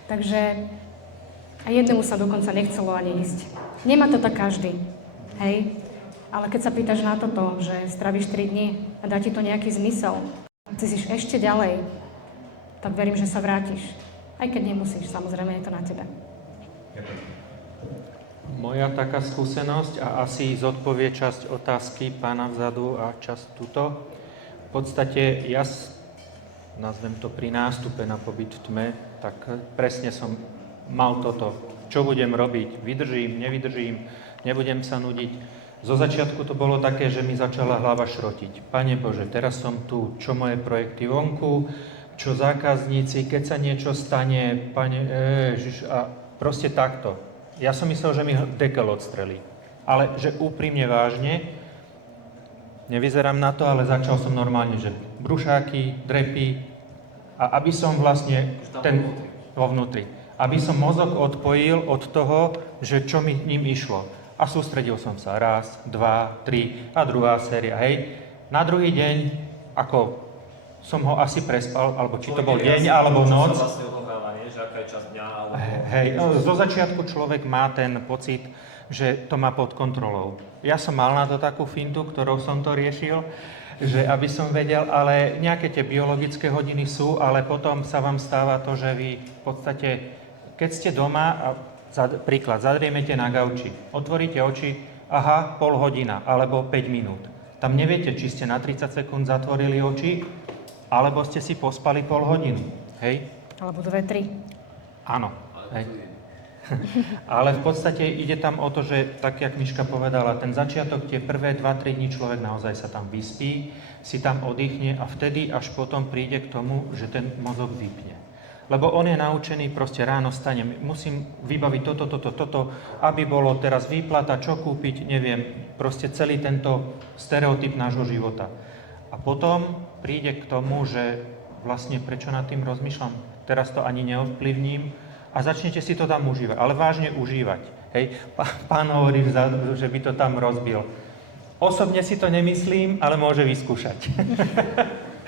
Takže a jednému sa dokonca nechcelo ani ísť. Nemá to tak každý, hej? Ale keď sa pýtaš na toto, že stravíš 3 dni a dá ti to nejaký zmysel, a chceš ešte ďalej, tak verím, že sa vrátiš. Aj keď nemusíš, samozrejme je to na tebe. Moja taká skúsenosť a asi zodpovie časť otázky pána vzadu a časť tuto. V podstate ja, nazvem to pri nástupe na pobyt v tme, tak presne som mal toto. Čo budem robiť? Vydržím, nevydržím, nebudem sa nudiť. Zo začiatku to bolo také, že mi začala hlava šrotiť. Pane Bože, teraz som tu, čo moje projekty vonku, čo zákazníci, keď sa niečo stane, Pane Ježiš, a proste takto. Ja som myslel, že mi dekel odstrelí. Ale že úprimne vážne, nevyzerám na to, ale začal som normálne, že brušáky, drepy a aby som vlastne vo vnútri. Aby som mozog odpojil od toho, že čo mi ním išlo. A sústredil som sa 1, 2, 3 a druhá séria, hej. Na druhý deň, ako som ho asi prespal, alebo či to bol deň, alebo noc. Vlastne odohráva, nie? Že aká je časť dňa, alebo... Hej, zo začiatku človek má ten pocit, že to má pod kontrolou. Ja som mal na to takú fintu, ktorou som to riešil, že aby som vedel, ale nejaké tie biologické hodiny sú, ale potom sa vám stáva to, že vy v podstate, keď ste doma, a príklad, zadriemete na gauči, otvoríte oči, aha, pol hodina, alebo 5 minút. Tam neviete, či ste na 30 sekúnd zatvorili oči, alebo ste si pospali pol hodinu, hej? Alebo 2-3. Áno, hej. Ale v podstate ide tam o to, že tak, jak Miška povedala, ten začiatok, tie prvé 2-3 dní človek naozaj sa tam vyspí, si tam oddychne a vtedy až potom príde k tomu, že ten mozog vypne. Lebo on je naučený, proste ráno stane, musím vybaviť toto, aby bolo teraz výplata, čo kúpiť, neviem, proste celý tento stereotyp nášho života. A potom príde k tomu, že vlastne prečo nad tým rozmýšľam, teraz to ani neovplyvním a začnete si to tam užívať, ale vážne užívať. Hej, pán hovorí, že by to tam rozbil. Osobne si to nemyslím, ale môže vyskúšať.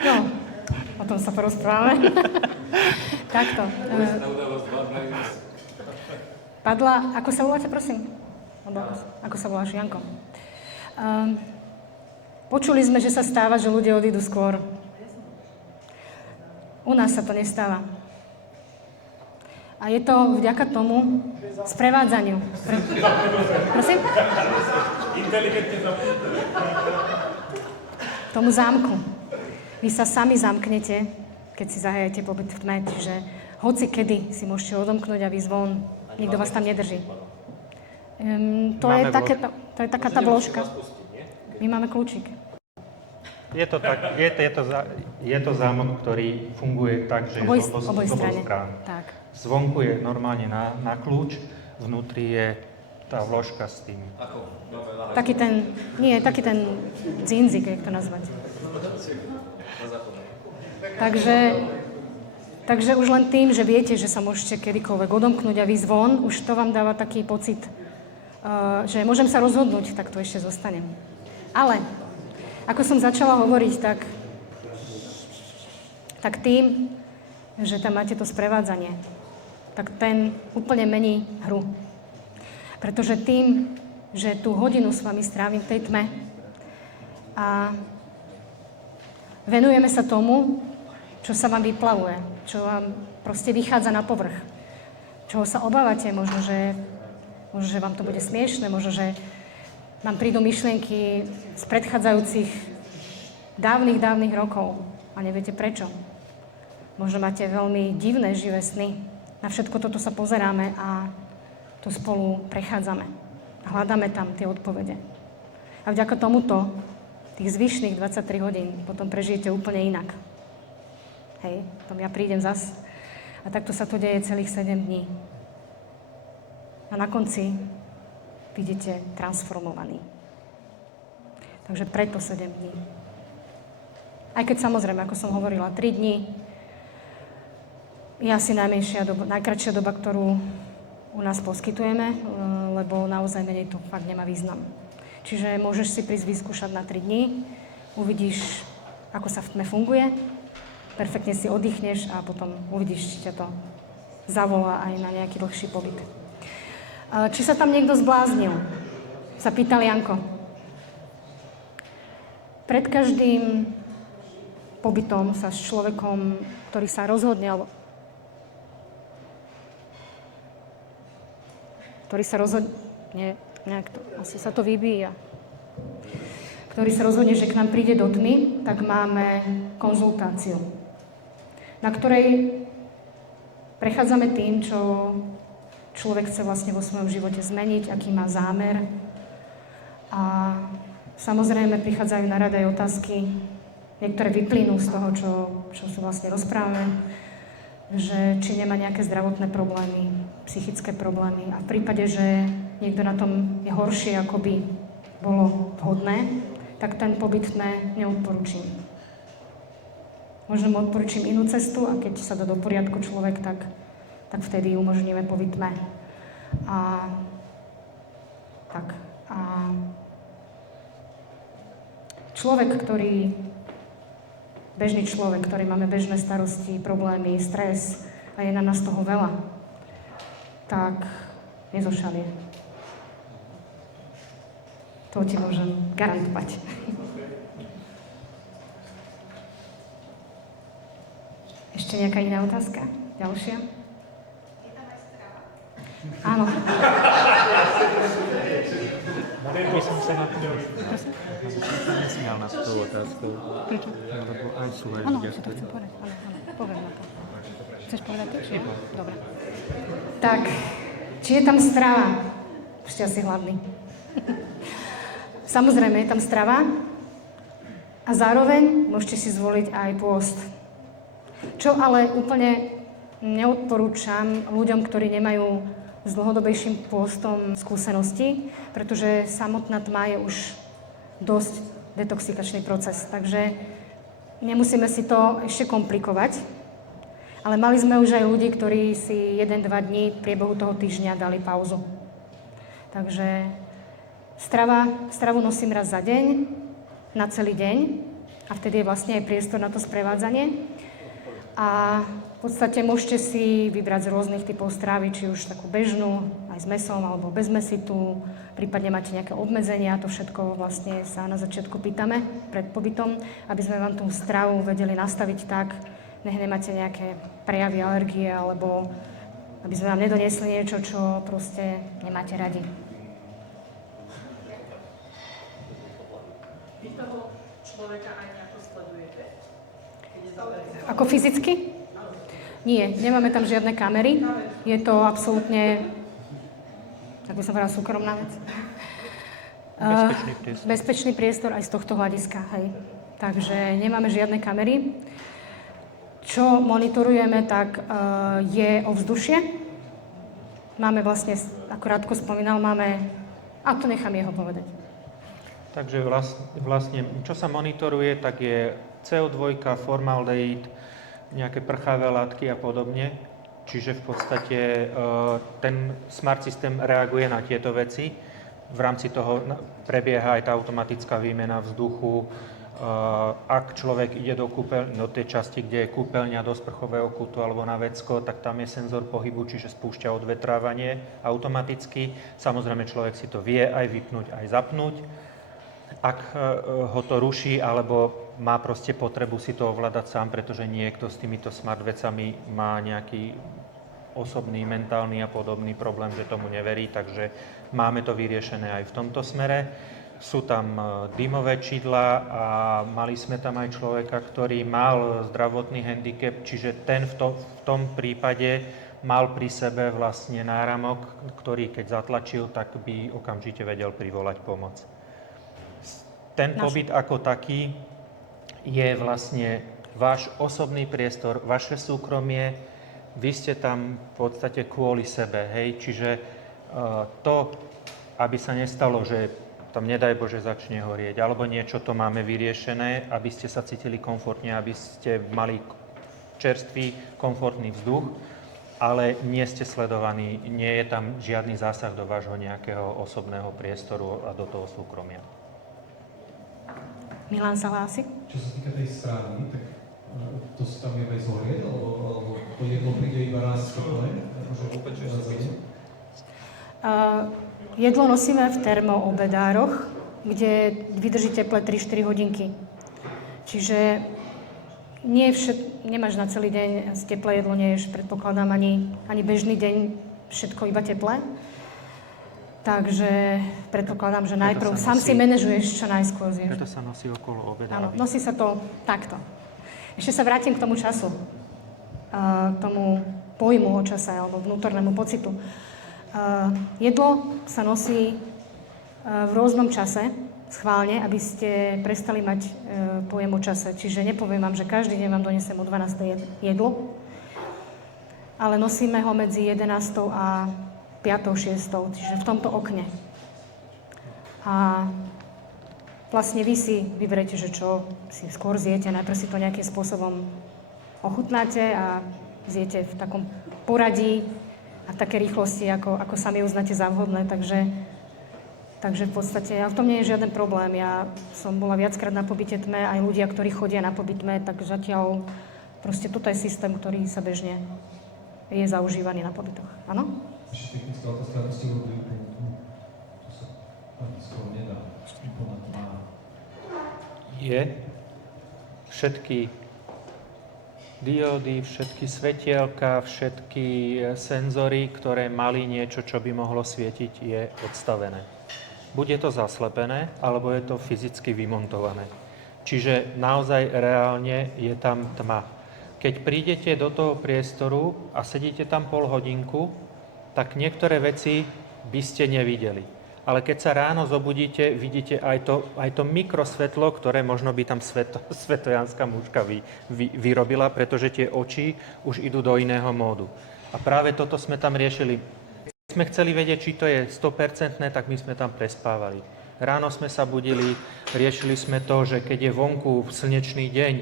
No, o tom sa porozprávame. Takto. Padla, ako sa voláte, prosím? Ako sa voláš, Janko? Počuli sme, že sa stáva, že ľudia odídu skôr. U nás sa to nestáva. A je to vďaka tomu sprevádzaniu. Prosím? Tomu zámku. Vy sa sami zamknete, keď si zahajete pobyt v tme, čiže hoci kedy si môžete odomknúť a výsť von. Nikto vás tam nedrží. To je taká tá vložka. Vás pustiť, nie? My máme kľúčik. Je to tak, je to zámok, ktorý funguje tak, že je z Oboj oboch strane. strán. Tak. Zvonku je normálne na kľúč, vnútri je tá vložka s tým. Ako? Máme na Taký ten dzinzik, jak to nazvať. zákonne. Takže už len tým, že viete, že sa môžete kedykoľvek odomknúť a výjsť von, už to vám dáva taký pocit, že môžem sa rozhodnúť, tak to ešte zostanem. Ale, ako som začala hovoriť, tak tým, že tam máte to sprevádzanie, tak ten úplne mení hru. Pretože tým, že tú hodinu s vami strávim v tej tme a venujeme sa tomu, čo sa vám vyplavuje, čo vám proste vychádza na povrch, čoho sa obávate, možno, že vám to bude smiešne, možno, že vám prídu myšlienky z predchádzajúcich dávnych rokov a neviete prečo. Možno máte veľmi divné, živé sny. Na všetko toto sa pozeráme a to spolu prechádzame. Hľadáme tam tie odpovede. A vďaka tomuto tých zvyšných 23 hodín potom prežijete úplne inak. Hej, potom ja prídem zas a takto sa to deje celých 7 dní. A na konci vidíte transformovaný. Takže preto 7 dní. Aj keď samozrejme, ako som hovorila, 3 dní je asi najkratšia doba, ktorú u nás poskytujeme, lebo naozaj menej to fakt nemá význam. Čiže môžeš si prísť vyskúšať na 3 dní, uvidíš, ako sa v tme funguje, perfektne si oddychneš a potom uvidíš, či ťa to zavolá aj na nejaký dlhší pobyt. Či sa tam niekto zbláznil? Sa pýtal Janko. Pred každým pobytom sa s človekom, ktorý sa rozhodne, alebo ktorý sa rozhodne, nejak to, asi sa to vybíja, ktorý sa rozhodne, že k nám príde do tmy, tak máme konzultáciu, na ktorej prechádzame tým, čo človek chce vlastne vo svojom živote zmeniť, aký má zámer. A samozrejme prichádzajú na rad aj otázky, niektoré vyplynú z toho, čo sa vlastne rozprávame, že či nemá nejaké zdravotné problémy, psychické problémy. A v prípade, že niekto na tom je horšie, ako by bolo vhodné, tak ten pobyt neodporúčim. Možno mu odporúčim inú cestu a keď sa dá do poriadku človek, tak vtedy umožníme pobyt tme. A bežný človek, ktorý máme bežné starosti, problémy, stres a je na nás toho veľa, tak nezošalie. To ti môžem garantovať. Ešte nejaká iná otázka? Ďalšia? Je tam aj strava? Áno. By som sa nesmial na tú otázku. Prečo? Lebo aj sú aj ľudia, Áno, to chcem povedať. Áno, poviem na to. Chceš povedať to? Dobre. Tak, či je tam strava? Ešte asi hladný. Samozrejme, je tam strava a zároveň môžete si zvoliť aj pôst. Čo ale úplne neodporúčam ľuďom, ktorí nemajú s dlhodobejším pôstom skúsenosti, pretože samotná tma je už dosť detoxikačný proces. Takže nemusíme si to ešte komplikovať, ale mali sme už aj ľudí, ktorí si 1-2 dní v priebehu toho týždňa dali pauzu. Takže stravu nosím raz za deň, na celý deň a vtedy je vlastne aj priestor na to sprevádzanie. A v podstate môžete si vybrať z rôznych typov stravy, či už takú bežnú, aj s mäsom, alebo bez mäsitu, prípadne máte nejaké obmedzenia, to všetko vlastne sa na začiatku pýtame pred pobytom, aby sme vám tú stravu vedeli nastaviť tak, nech nemáte nejaké prejavy alergie, alebo aby sme vám nedoniesli niečo, čo proste nemáte radi. Vy toho človeka aj nejako sledujete? Ako fyzicky? Nie, nemáme tam žiadne kamery. Je to absolútne tak by som povedala súkromná vec. Bezpečný priestor. Bezpečný priestor aj z tohto hľadiska, hej. Takže nemáme žiadne kamery. Čo monitorujeme, tak je ovzdušie. Máme vlastne, ako Radko spomínal, a to nechám jeho povedať. Takže vlastne, čo sa monitoruje, tak je CO2, formaldehyd, nejaké prchavé látky a podobne. Čiže v podstate ten smart systém reaguje na tieto veci. V rámci toho prebieha aj tá automatická výmena vzduchu. Ak človek ide do tej časti, kde je kúpeľňa, do sprchového kútu alebo na vecko, tak tam je senzor pohybu, čiže spúšťa odvetrávanie automaticky. Samozrejme, človek si to vie aj vypnúť, aj zapnúť. Ak ho to ruší, alebo má proste potrebu si to ovládať sám, pretože niekto s týmito smart vecami má nejaký osobný, mentálny a podobný problém, že tomu neverí, takže máme to vyriešené aj v tomto smere. Sú tam dymové čidlá a mali sme tam aj človeka, ktorý mal zdravotný handicap, čiže ten v tom prípade mal pri sebe vlastne náramok, ktorý keď zatlačil, tak by okamžite vedel privolať pomoc. Ten pobyt ako taký je vlastne váš osobný priestor, vaše súkromie, vy ste tam v podstate kvôli sebe, hej, čiže to, aby sa nestalo, že tam nedaj Bože začne horieť, alebo niečo to máme vyriešené, aby ste sa cítili komfortne, aby ste mali čerstvý, komfortný vzduch, ale nie ste sledovaní, nie je tam žiadny zásah do vášho nejakého osobného priestoru a do toho súkromia. Milan sa hlási? Čo sa týka tej strany, tak to sa tam je aj zhorieť, alebo to jedlo príde iba raz v teple? Jedlo nosíme v termoobedároch, kde vydrží teple 3-4 hodinky. Čiže nemáš na celý deň teplé jedlo, neješ, predpokladám, ani bežný deň všetko iba teplé. Takže predpokladám, že najprv sám si manažuješ, čo najskôr zješ. Preto sa nosí okolo obeda. Áno, nosí sa to takto. Ešte sa vrátim k tomu času, tomu pojmu o čase alebo vnútornému pocitu. Jedlo sa nosí v rôznom čase, schválne, aby ste prestali mať pojem o čase. Čiže nepoviem vám, že každý deň vám donesem o 12. jedlo, ale nosíme ho medzi 11. a 5. 6. Čiže v tomto okne. A vlastne vy si vyberete, že čo si skôr zjete. Najprv si to nejakým spôsobom ochutnáte a zjete v takom poradí a v takej rýchlosti, ako sami uznáte za vhodné. Takže v podstate v tom nie je žiaden problém. Ja som bola viackrát na pobyte tme, aj ľudia, ktorí chodia na pobyt tme, tak zatiaľ proste toto je systém, ktorý sa bežne je zaužívaný na pobytoch. Áno? Ešte technická otázka, aby ste urobili punktu. To sa skoro nedá. Úplná tma. Je všetky diódy, všetky svetielka, všetky senzory, ktoré mali niečo, čo by mohlo svietiť, je odstavené. Bude to zaslepené, alebo je to fyzicky vymontované. Čiže naozaj reálne je tam tma. Keď prídete do toho priestoru a sedíte tam pol hodinku, tak niektoré veci by ste nevideli. Ale keď sa ráno zobudíte, vidíte aj to mikrosvetlo, ktoré možno by tam svetojanská mužka vyrobila, pretože tie oči už idú do iného módu. A práve toto sme tam riešili. Keď sme chceli vedieť, či to je 100%, tak my sme tam prespávali. Ráno sme sa budili, riešili sme to, že keď je vonku slnečný deň,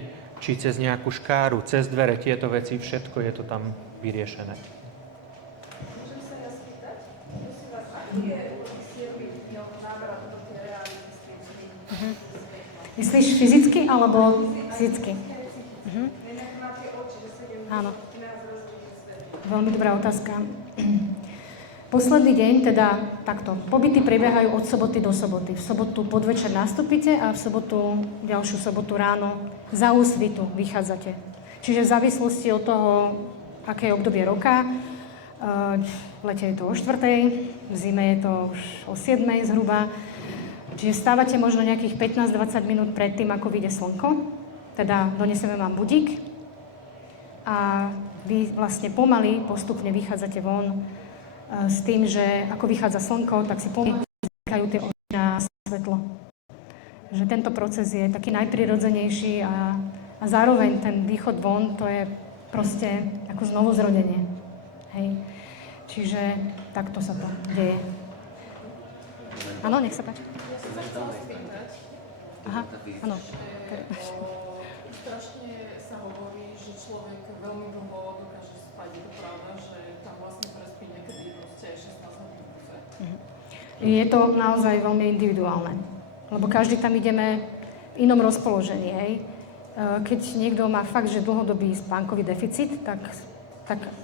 či cez nejakú škáru, cez dvere, tieto veci, všetko je to tam vyriešené. Môžem sa ja spýtať? Prosím vás, aký je siedmy dňov návrat do tej reality s tým svetom? Myslíš fyzicky alebo fyzicky? Inak máte oči, že 7 Áno. nás rozvidí svet. Veľmi dobrá otázka. Posledný deň, teda takto, pobyty prebiehajú od soboty do soboty. V sobotu podvečer nastúpite a v sobotu, ďalšiu sobotu ráno za úsvitu vychádzate. Čiže v závislosti od toho, aké je obdobie roka, v lete je to o 4:00, v zime je to už o 7:00 zhruba. Čiže vstávate možno nejakých 15-20 minút pred tým, ako vyjde slnko. Teda donesieme vám budík a vy vlastne pomaly postupne vychádzate von s tým, že ako vychádza slnko, tak si pomýkajú tie oči na svetlo. Že tento proces je taký najprirodzenejší a zároveň ten východ von, to je proste ako znovuzrodenie. Hej. Čiže takto sa to deje. Áno, nech sa páči. Ja som sa chcela spýtať, Aha, áno. strašne sa hovorí, že človek veľmi dlho dokáže spať. Je to pravda, že tam vlastne prespí niekedy proste 16 hodín v kuse? Je to naozaj veľmi individuálne, lebo každý tam ideme v inom rozpoložení. Hej. Keď niekto má fakt, že dlhodobý spánkový deficit, tak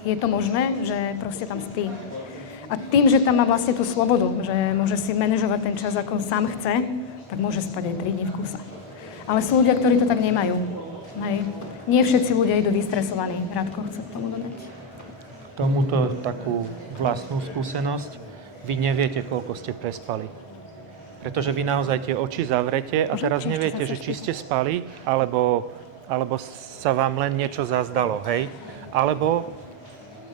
je to možné, že proste tam spí. A tým, že tam má vlastne tú slobodu, že môže si manažovať ten čas, ako sám chce, tak môže spať aj 3 dní v kuse. Ale sú ľudia, ktorí to tak nemajú. Hej. Nie všetci ľudia idú vystresovaní. Radko chce k tomu dodať. Tomuto takú vlastnú skúsenosť. Vy neviete, koľko ste prespali. Pretože vy naozaj tie oči zavrete a teraz neviete, že či ste spali, alebo sa vám len niečo zazdalo, hej? Alebo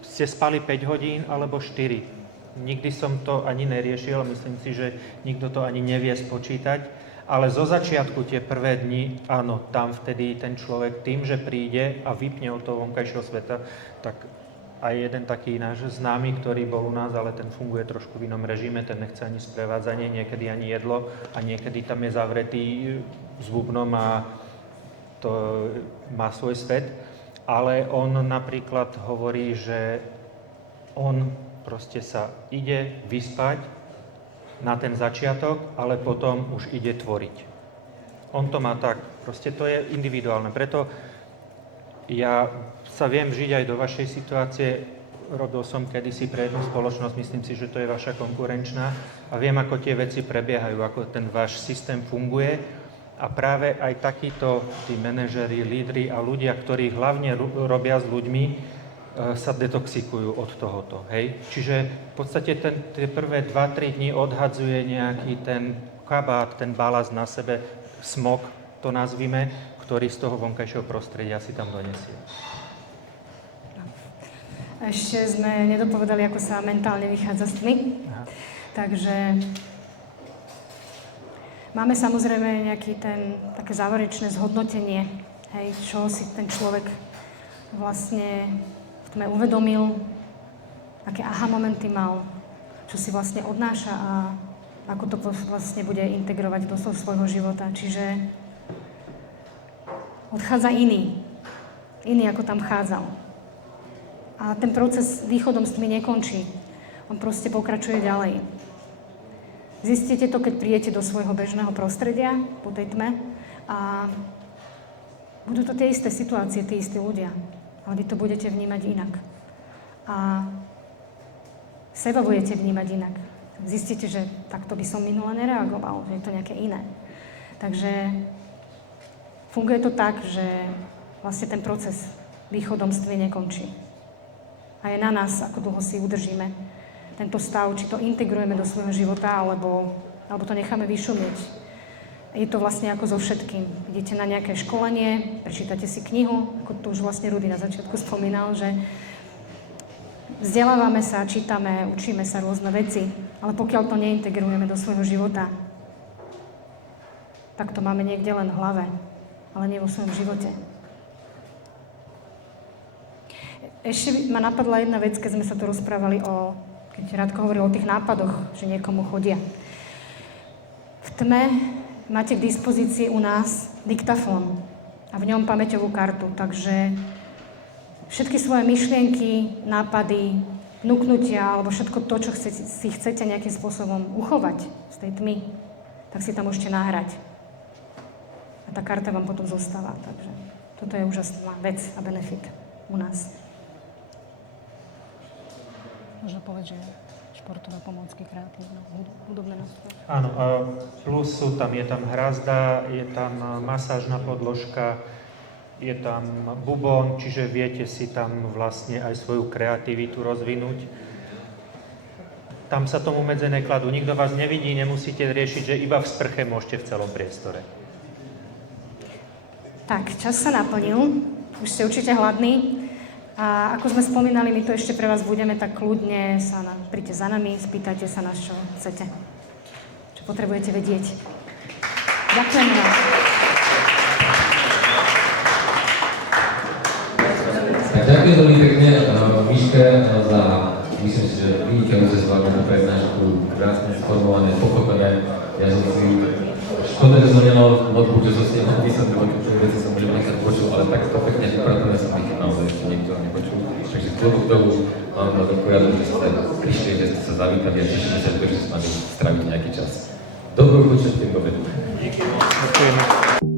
ste spali 5 hodín, alebo 4. Nikdy som to ani neriešil, myslím si, že nikto to ani nevie spočítať, ale zo začiatku tie prvé dni, áno, tam vtedy ten človek tým, že príde a vypne od toho vonkajšieho sveta, tak aj jeden taký náš známy, ktorý bol u nás, ale ten funguje trošku v inom režime, ten nechce ani sprevádzanie, niekedy ani jedlo a niekedy tam je zavretý s bubnom a to má svoj svet. Ale on napríklad hovorí, že on proste sa ide vyspať na ten začiatok, ale potom už ide tvoriť. On to má tak, proste to je individuálne. Preto ja sa viem žiť aj do vašej situácie. Robil som kedysi pre jednu spoločnosť, myslím si, že to je vaša konkurenčná a viem, ako tie veci prebiehajú, ako ten váš systém funguje. A práve aj takíto tí manažeri, lídri a ľudia, ktorí hlavne robia s ľuďmi, sa detoxikujú od tohoto. Hej? Čiže v podstate tie prvé 2-3 dní odhadzuje nejaký ten kabát, ten balast na sebe, smog, to nazvime, ktorý z toho vonkajšieho prostredia si tam donesie. Ešte sme nedopovedali, ako sa mentálne vychádza s tmy. Takže máme samozrejme také záverečné zhodnotenie, hej, čo si ten človek vlastne v tme uvedomil, aké aha momenty mal, čo si vlastne odnáša a ako to vlastne bude integrovať do svojho života. Čiže odchádza iný ako tam chádzal. A ten proces východom z tmy nekončí. On proste pokračuje ďalej. Zistíte to, keď prídete do svojho bežného prostredia po tej tme a budú to tie isté situácie, tí istí ľudia, ale vy to budete vnímať inak. A seba budete vnímať inak. Zistíte, že takto by som minule nereagoval, že je to nejaké iné. Takže funguje to tak, že vlastne ten proces východom z tmy nekončí. A je na nás, ako dlho si udržíme tento stav, či to integrujeme do svojho života, alebo to necháme vyšumieť. Je to vlastne ako so všetkým. Idete na nejaké školenie, prečítate si knihu, ako to už vlastne Rudy na začiatku spomínal, že vzdelávame sa, čítame, učíme sa rôzne veci, ale pokiaľ to neintegrujeme do svojho života, tak to máme niekde len v hlave, ale nie vo svojom živote. Ešte ma napadla jedna vec, keď sme sa tu rozprávali keď Radko hovoril o tých nápadoch, že niekomu chodia. V tme máte k dispozícii u nás diktafón a v ňom pamäťovú kartu, takže všetky svoje myšlienky, nápady, vnúknutia alebo všetko to, čo si chcete nejakým spôsobom uchovať z tej tmy, tak si tam môžete nahrať. A tá karta vám potom zostáva, takže toto je úžasná vec a benefit u nás. Možno povedať, že športové pomôcky, kreatívne, hudobné nástroje. Áno, plus je tam hrazda, je tam masážna podložka, je tam bubon, čiže viete si tam vlastne aj svoju kreativitu rozvinúť. Tam sa tomu medze nekladú. Nikto vás nevidí, nemusíte riešiť, že iba v sprche môžete v celom priestore. Tak, čas sa naplnil. Už ste určite hladní. A ako sme spomínali, my tu ešte pre vás budeme, tak kľudne príďte za nami, spýtajte sa nás, čo chcete, čo potrebujete vedieť. Ďakujem vám. Tak ďakujem veľmi pekne Miške za, myslím si, že vynikajúce zvládnuté prednášku, krásne sformované, pochopené. Ja som si škoda, že som nemal notebook, že som si nemal písať, lebo niektoré veci som možno nechať počul, ale takto pekne vypravené som ich naozaj ešte niekto nepočul. Takže klobúk dolu, mám veľkú radosť, že ste prišli, že ste sa zavítali a tešíme sa, že ste s nami stráviť nejaký čas. Dobrú chuť všetkým do vedu. Ďakujem.